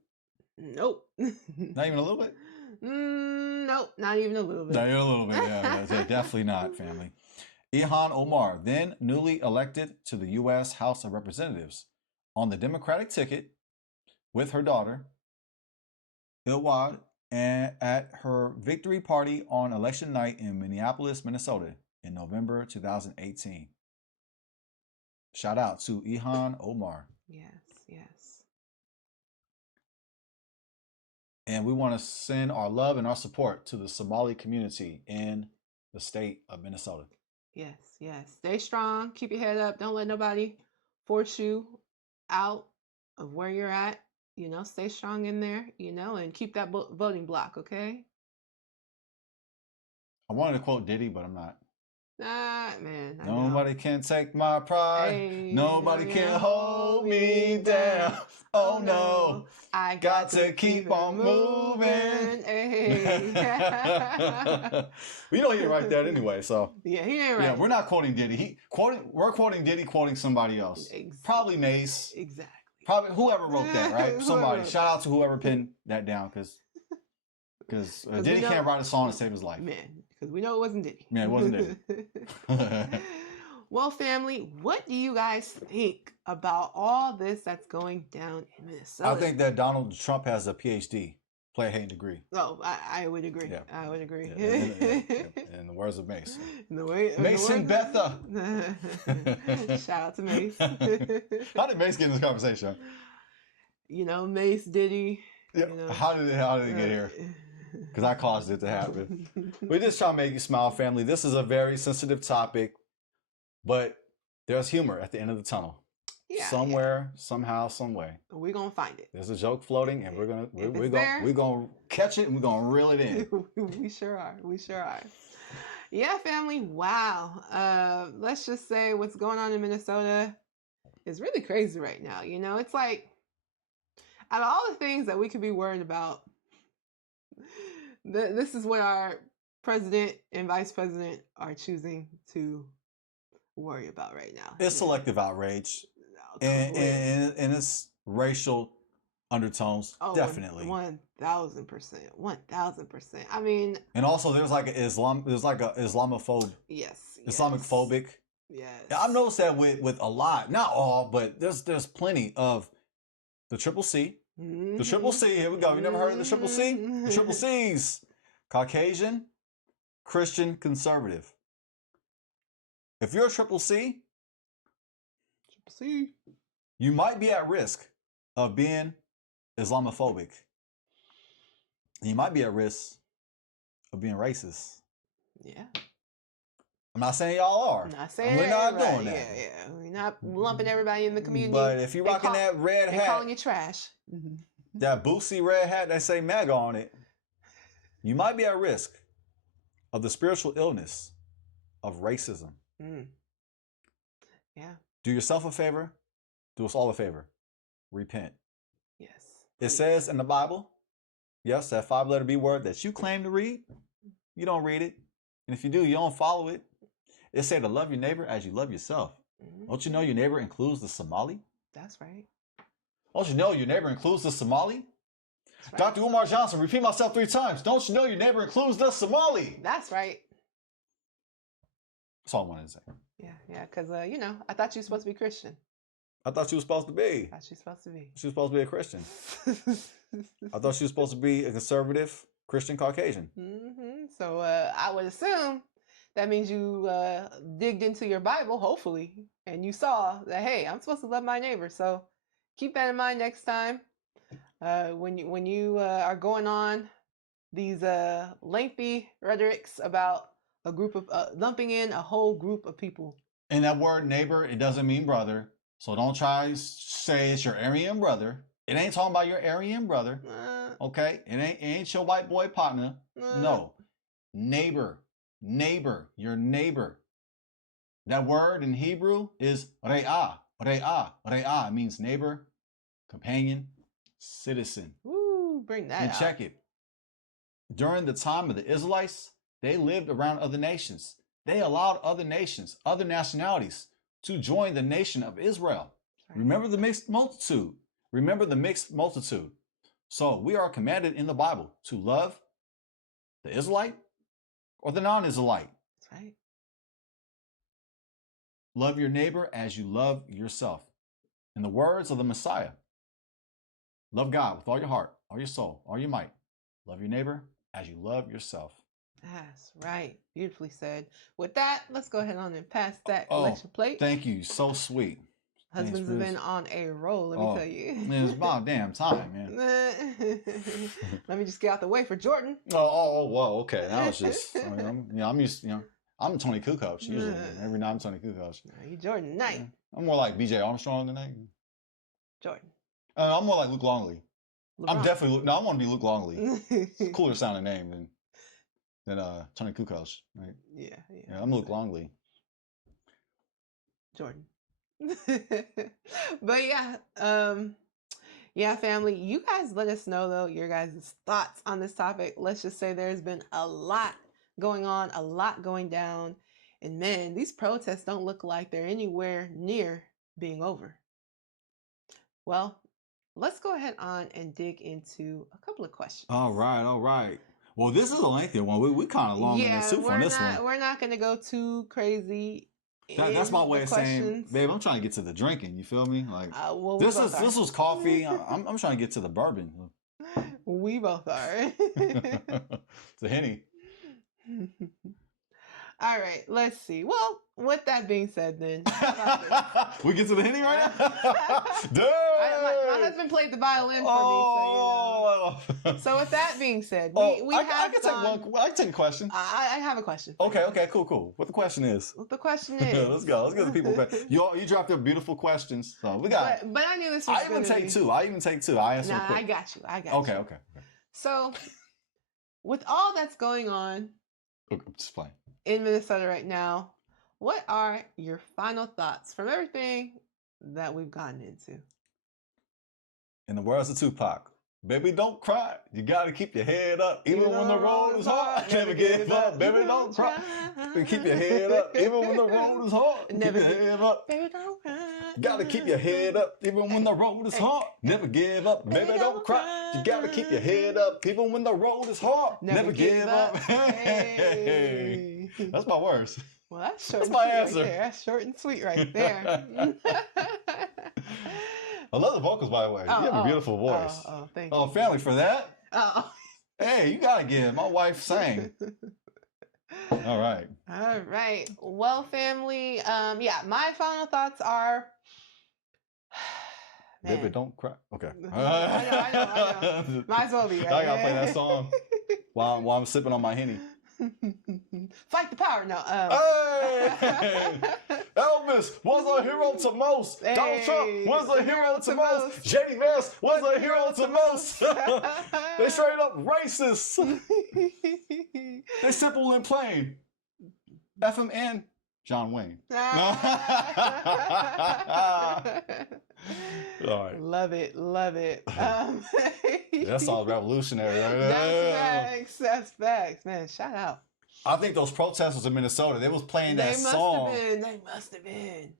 Nope. Not even a little bit? Nope, not even a little bit. Not even a little bit, yeah, definitely not, family. Ilhan Omar, then newly elected to the U.S. House of Representatives on the Democratic ticket with her daughter, Ilwad, and at her victory party on election night in Minneapolis, Minnesota in November 2018. Shout out to Ilhan Omar. Yes. And we want to send our love and our support to the Somali community in the state of Minnesota. Yes. Stay strong. Keep your head up. Don't let nobody force you out of where you're at. Stay strong in there, and keep that voting block, okay? I wanted to quote Diddy, but I'm not. Man. Nobody can take my pride. Hey, Nobody can hold me down. Oh no. I Got to keep on moving. Hey. We don't even write that anyway, so. Yeah, he ain't right. Yeah, we're not quoting Diddy. We're quoting Diddy, quoting somebody else. Exactly. Probably Mace. Exactly. Probably whoever wrote that, right? Somebody. Shout out to whoever pinned that down, because Diddy can't write a song to save his life. Man, because we know it wasn't Diddy. Man, it wasn't Diddy. Well, family, what do you guys think about all this that's going down in Minnesota? I think that Donald Trump has a PhD, play hating degree. Oh, I would agree. Yeah. I would agree. Yeah, in the words of Mace. Mason Betha. Shout out to Mace. How did Mace get in this conversation? You know, Mace, Diddy. Yeah. You know, How did it get here? Because I caused it to happen. We're just trying to make you smile, family. This is a very sensitive topic, but there's humor at the end of the tunnel. Yeah, somewhere, somehow, some way. We're gonna find it. There's a joke floating, and we're gonna catch it, and we're gonna reel it in. We sure are. We sure are. Yeah, family. Wow. Let's just say what's going on in Minnesota is really crazy right now. You know, it's like out of all the things that we could be worried about, this is what our president and vice president are choosing to worry about right now. It's selective outrage, and it's racial undertones. Oh, definitely. 1,000%. 1,000%. I mean, and also there's like a Islamophobe. Yes. Islamic phobic. Yes. I've noticed that with a lot, not all, but there's plenty of the Triple C. The Triple C, here we go. You never heard of the Triple C? The Triple C's. Caucasian, Christian, conservative. If you're a Triple C, you might be at risk of being Islamophobic. And you might be at risk of being racist. Yeah. I'm not saying y'all are. We're not doing that. Yeah. We're not lumping everybody in the community. But if you're rocking that red hat, calling you trash. That Boosie red hat that say MAGA on it, you might be at risk of the spiritual illness of racism. Yeah. Do yourself a favor. Do us all a favor. Repent. Yes. It says in the Bible, yes, that 5-letter B word that you claim to read, you don't read it. And if you do, you don't follow it. It said to love your neighbor as you love yourself. Don't you know your neighbor includes the Somali? That's right. Don't you know your neighbor includes the Somali? Right. Dr. Umar Johnson, repeat myself 3 times. Don't you know your neighbor includes the Somali? That's right. That's all I wanted to say. Yeah, because, you know, I thought you were supposed to be Christian. I thought you were supposed to be. I thought she was supposed to be. She was supposed to be a Christian. I thought she was supposed to be a conservative Christian Caucasian. So I would assume that means you digged into your Bible, hopefully, and you saw that, hey, I'm supposed to love my neighbor. So keep that in mind next time when you are going on these lengthy rhetorics about a group of lumping in a whole group of people. And that word neighbor, it doesn't mean brother. So don't try to say it's your Aryan brother. It ain't talking about your Aryan brother. Okay? It ain't your white boy partner. No. Neighbor. Neighbor. Your neighbor. That word in Hebrew is re'ah. Re'ah. Re'ah. It means neighbor, companion, citizen. Woo, bring that and out. Check it. During the time of the Israelites, they lived around other nations. They allowed other nations, other nationalities to join the nation of Israel. Right. Remember the mixed multitude. Remember the mixed multitude. So we are commanded in the Bible to love the Israelite or the non-Israelite. That's right. Love your neighbor as you love yourself. In the words of the Messiah, love God with all your heart, all your soul, all your might. Love your neighbor as you love yourself. That's right. Beautifully said. With that, let's go ahead on and pass that collection plate. Thank you. So sweet. Husbands have been on a roll, let me tell you. Man, it's about damn time, man. Let me just get out the way for Jordan. Whoa, okay. That was just, I'm used, I'm Tony Kukoc usually. Every night I'm Tony Kukoc. You Jordan tonight. I'm more like BJ Armstrong tonight. Jordan. I'm more like Luke Longley. I want to be Luke Longley. It's a cooler sounding name than than Tony Kukoc, right? Yeah. Yeah, I'm Luke Longley. Jordan. But yeah, family, you guys let us know though your guys' thoughts on this topic. Let's just say there's been a lot going on, a lot going down, and man, these protests don't look like they're anywhere near being over. Well, let's go ahead on and dig into a couple of questions. All right. Well, this is a lengthy one. We kind of long in the soup on this one. We're not going to go too crazy. That's my way of saying, babe, I'm trying to get to the drinking. You feel me? Like well, this was coffee. I'm trying to get to the bourbon. We both are. It's a Henny. All right, let's see. Well, with that being said, then we get to the Henny right now. my husband played the violin for me, so with that being said, I can take a question. I have a question. Okay, cool. What the question is? Let's go. Let's get the people. You dropped your beautiful questions, so we got. But I knew this was. I even take two. I answer. Nah, I got you. Okay. So, with all that's going on, just playing in Minnesota right now, what are your final thoughts from everything that we've gotten into? In the words of Tupac, baby, don't cry. You gotta keep your head up, even when the road is hard. Never give up, baby, don't cry. Keep your head up, even when the road is hard. Never keep your head up, baby, don't cry. Gotta keep your head up, even when the road is hard. Never give up, baby, don't cry. You gotta keep your head up, even when the road is hard. Never give up. Hey. That's my words. Well, that's short. That's my answer. Right there. That's short and sweet right there. I love the vocals, by the way. You have a beautiful voice. Thank you. Oh, family for that? Oh. Hey, you gotta give. My wife sang. All right. Well, family, my final thoughts are... Baby, don't cry. Okay. I know. Might as well be, right? I gotta play that song while I'm sipping on my Henny. Fight the power. No. Hey! Elvis was a hero to most. Hey. Donald Trump was a hero to most. JD Vance was a hero to most. They straight up racist. They simple and plain. FM and John Wayne. All right. Love it. That song's revolutionary. Right? That's facts, man. Shout out. I think those protesters in Minnesota, they was playing that song. They must have been.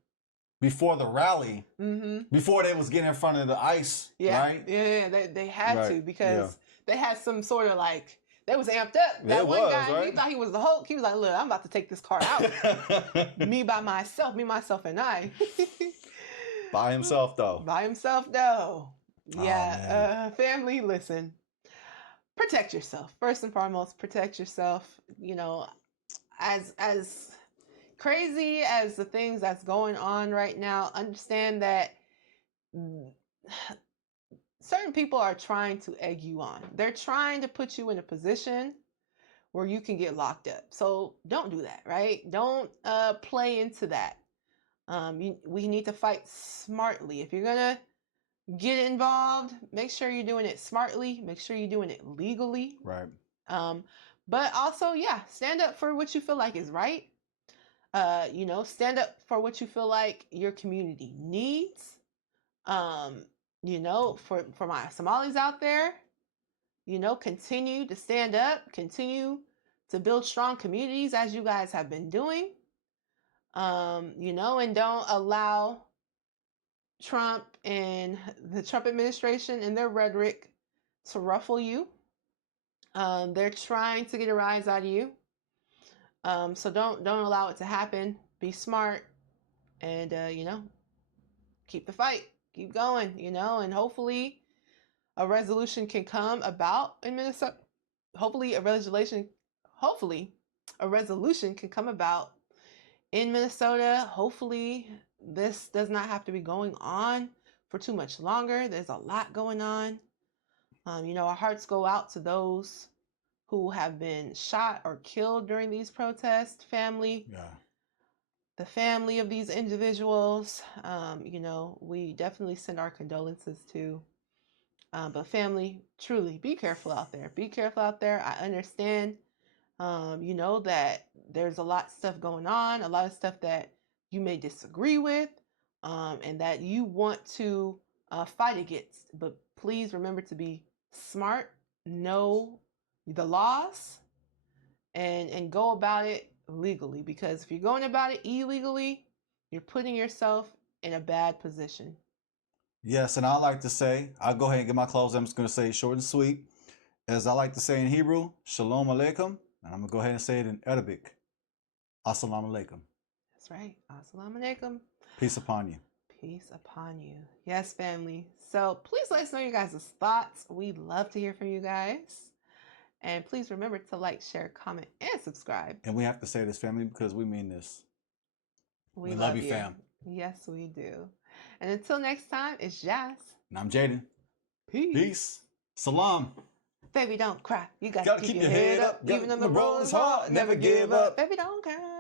Before the rally, Mm-hmm. before they was getting in front of the ICE, right? Yeah, they had to because they had some sort of like, they was amped up. That one guy, he thought he was the Hulk. He was like, look, I'm about to take this car out. Me, myself, and I. By himself, though. Yeah, family, listen. Protect yourself. First and foremost, protect yourself. You know, as crazy as the things that's going on right now, understand that certain people are trying to egg you on. They're trying to put you in a position where you can get locked up. So don't do that, right? Don't play into that. We need to fight smartly. If you're going to get involved, make sure you're doing it smartly. Make sure you're doing it legally. Right. But also, stand up for what you feel like is right. Stand up for what you feel like your community needs. For my Somalis out there, continue to stand up, continue to build strong communities as you guys have been doing. And don't allow Trump and the Trump administration and their rhetoric to ruffle you. They're trying to get a rise out of you. So don't allow it to happen. Be smart and, keep the fight. Keep going, and hopefully a resolution can come about in Minnesota. Hopefully a resolution can come about in Minnesota. Hopefully this does not have to be going on for too much longer. There's a lot going on. Our hearts go out to those who have been shot or killed during these protests, family. Yeah. The family of these individuals, we definitely send our condolences to. But family, truly, be careful out there. Be careful out there. I understand You know that there's a lot of stuff going on, a lot of stuff that you may disagree with, and that you want to fight against. But please remember to be smart, know the laws, and go about it legally. Because if you're going about it illegally, you're putting yourself in a bad position. Yes, and I like to say, I'll go ahead and get my close. I'm just going to say short and sweet. As I like to say in Hebrew, Shalom Aleichem. And I'm going to go ahead and say it in Arabic. Assalamu alaikum. That's right. Assalamu alaikum. Peace upon you. Peace upon you. Yes, family. So please let us know your guys' thoughts. We'd love to hear from you guys. And please remember to like, share, comment, and subscribe. And we have to say this, family, because we mean this. We love you, fam. Yes, we do. And until next time, it's Jazz. And I'm Jaden. Peace. Peace. Salam. Baby, don't cry. You gotta keep your head up. Even when the road is hard, never give up. Baby, don't cry.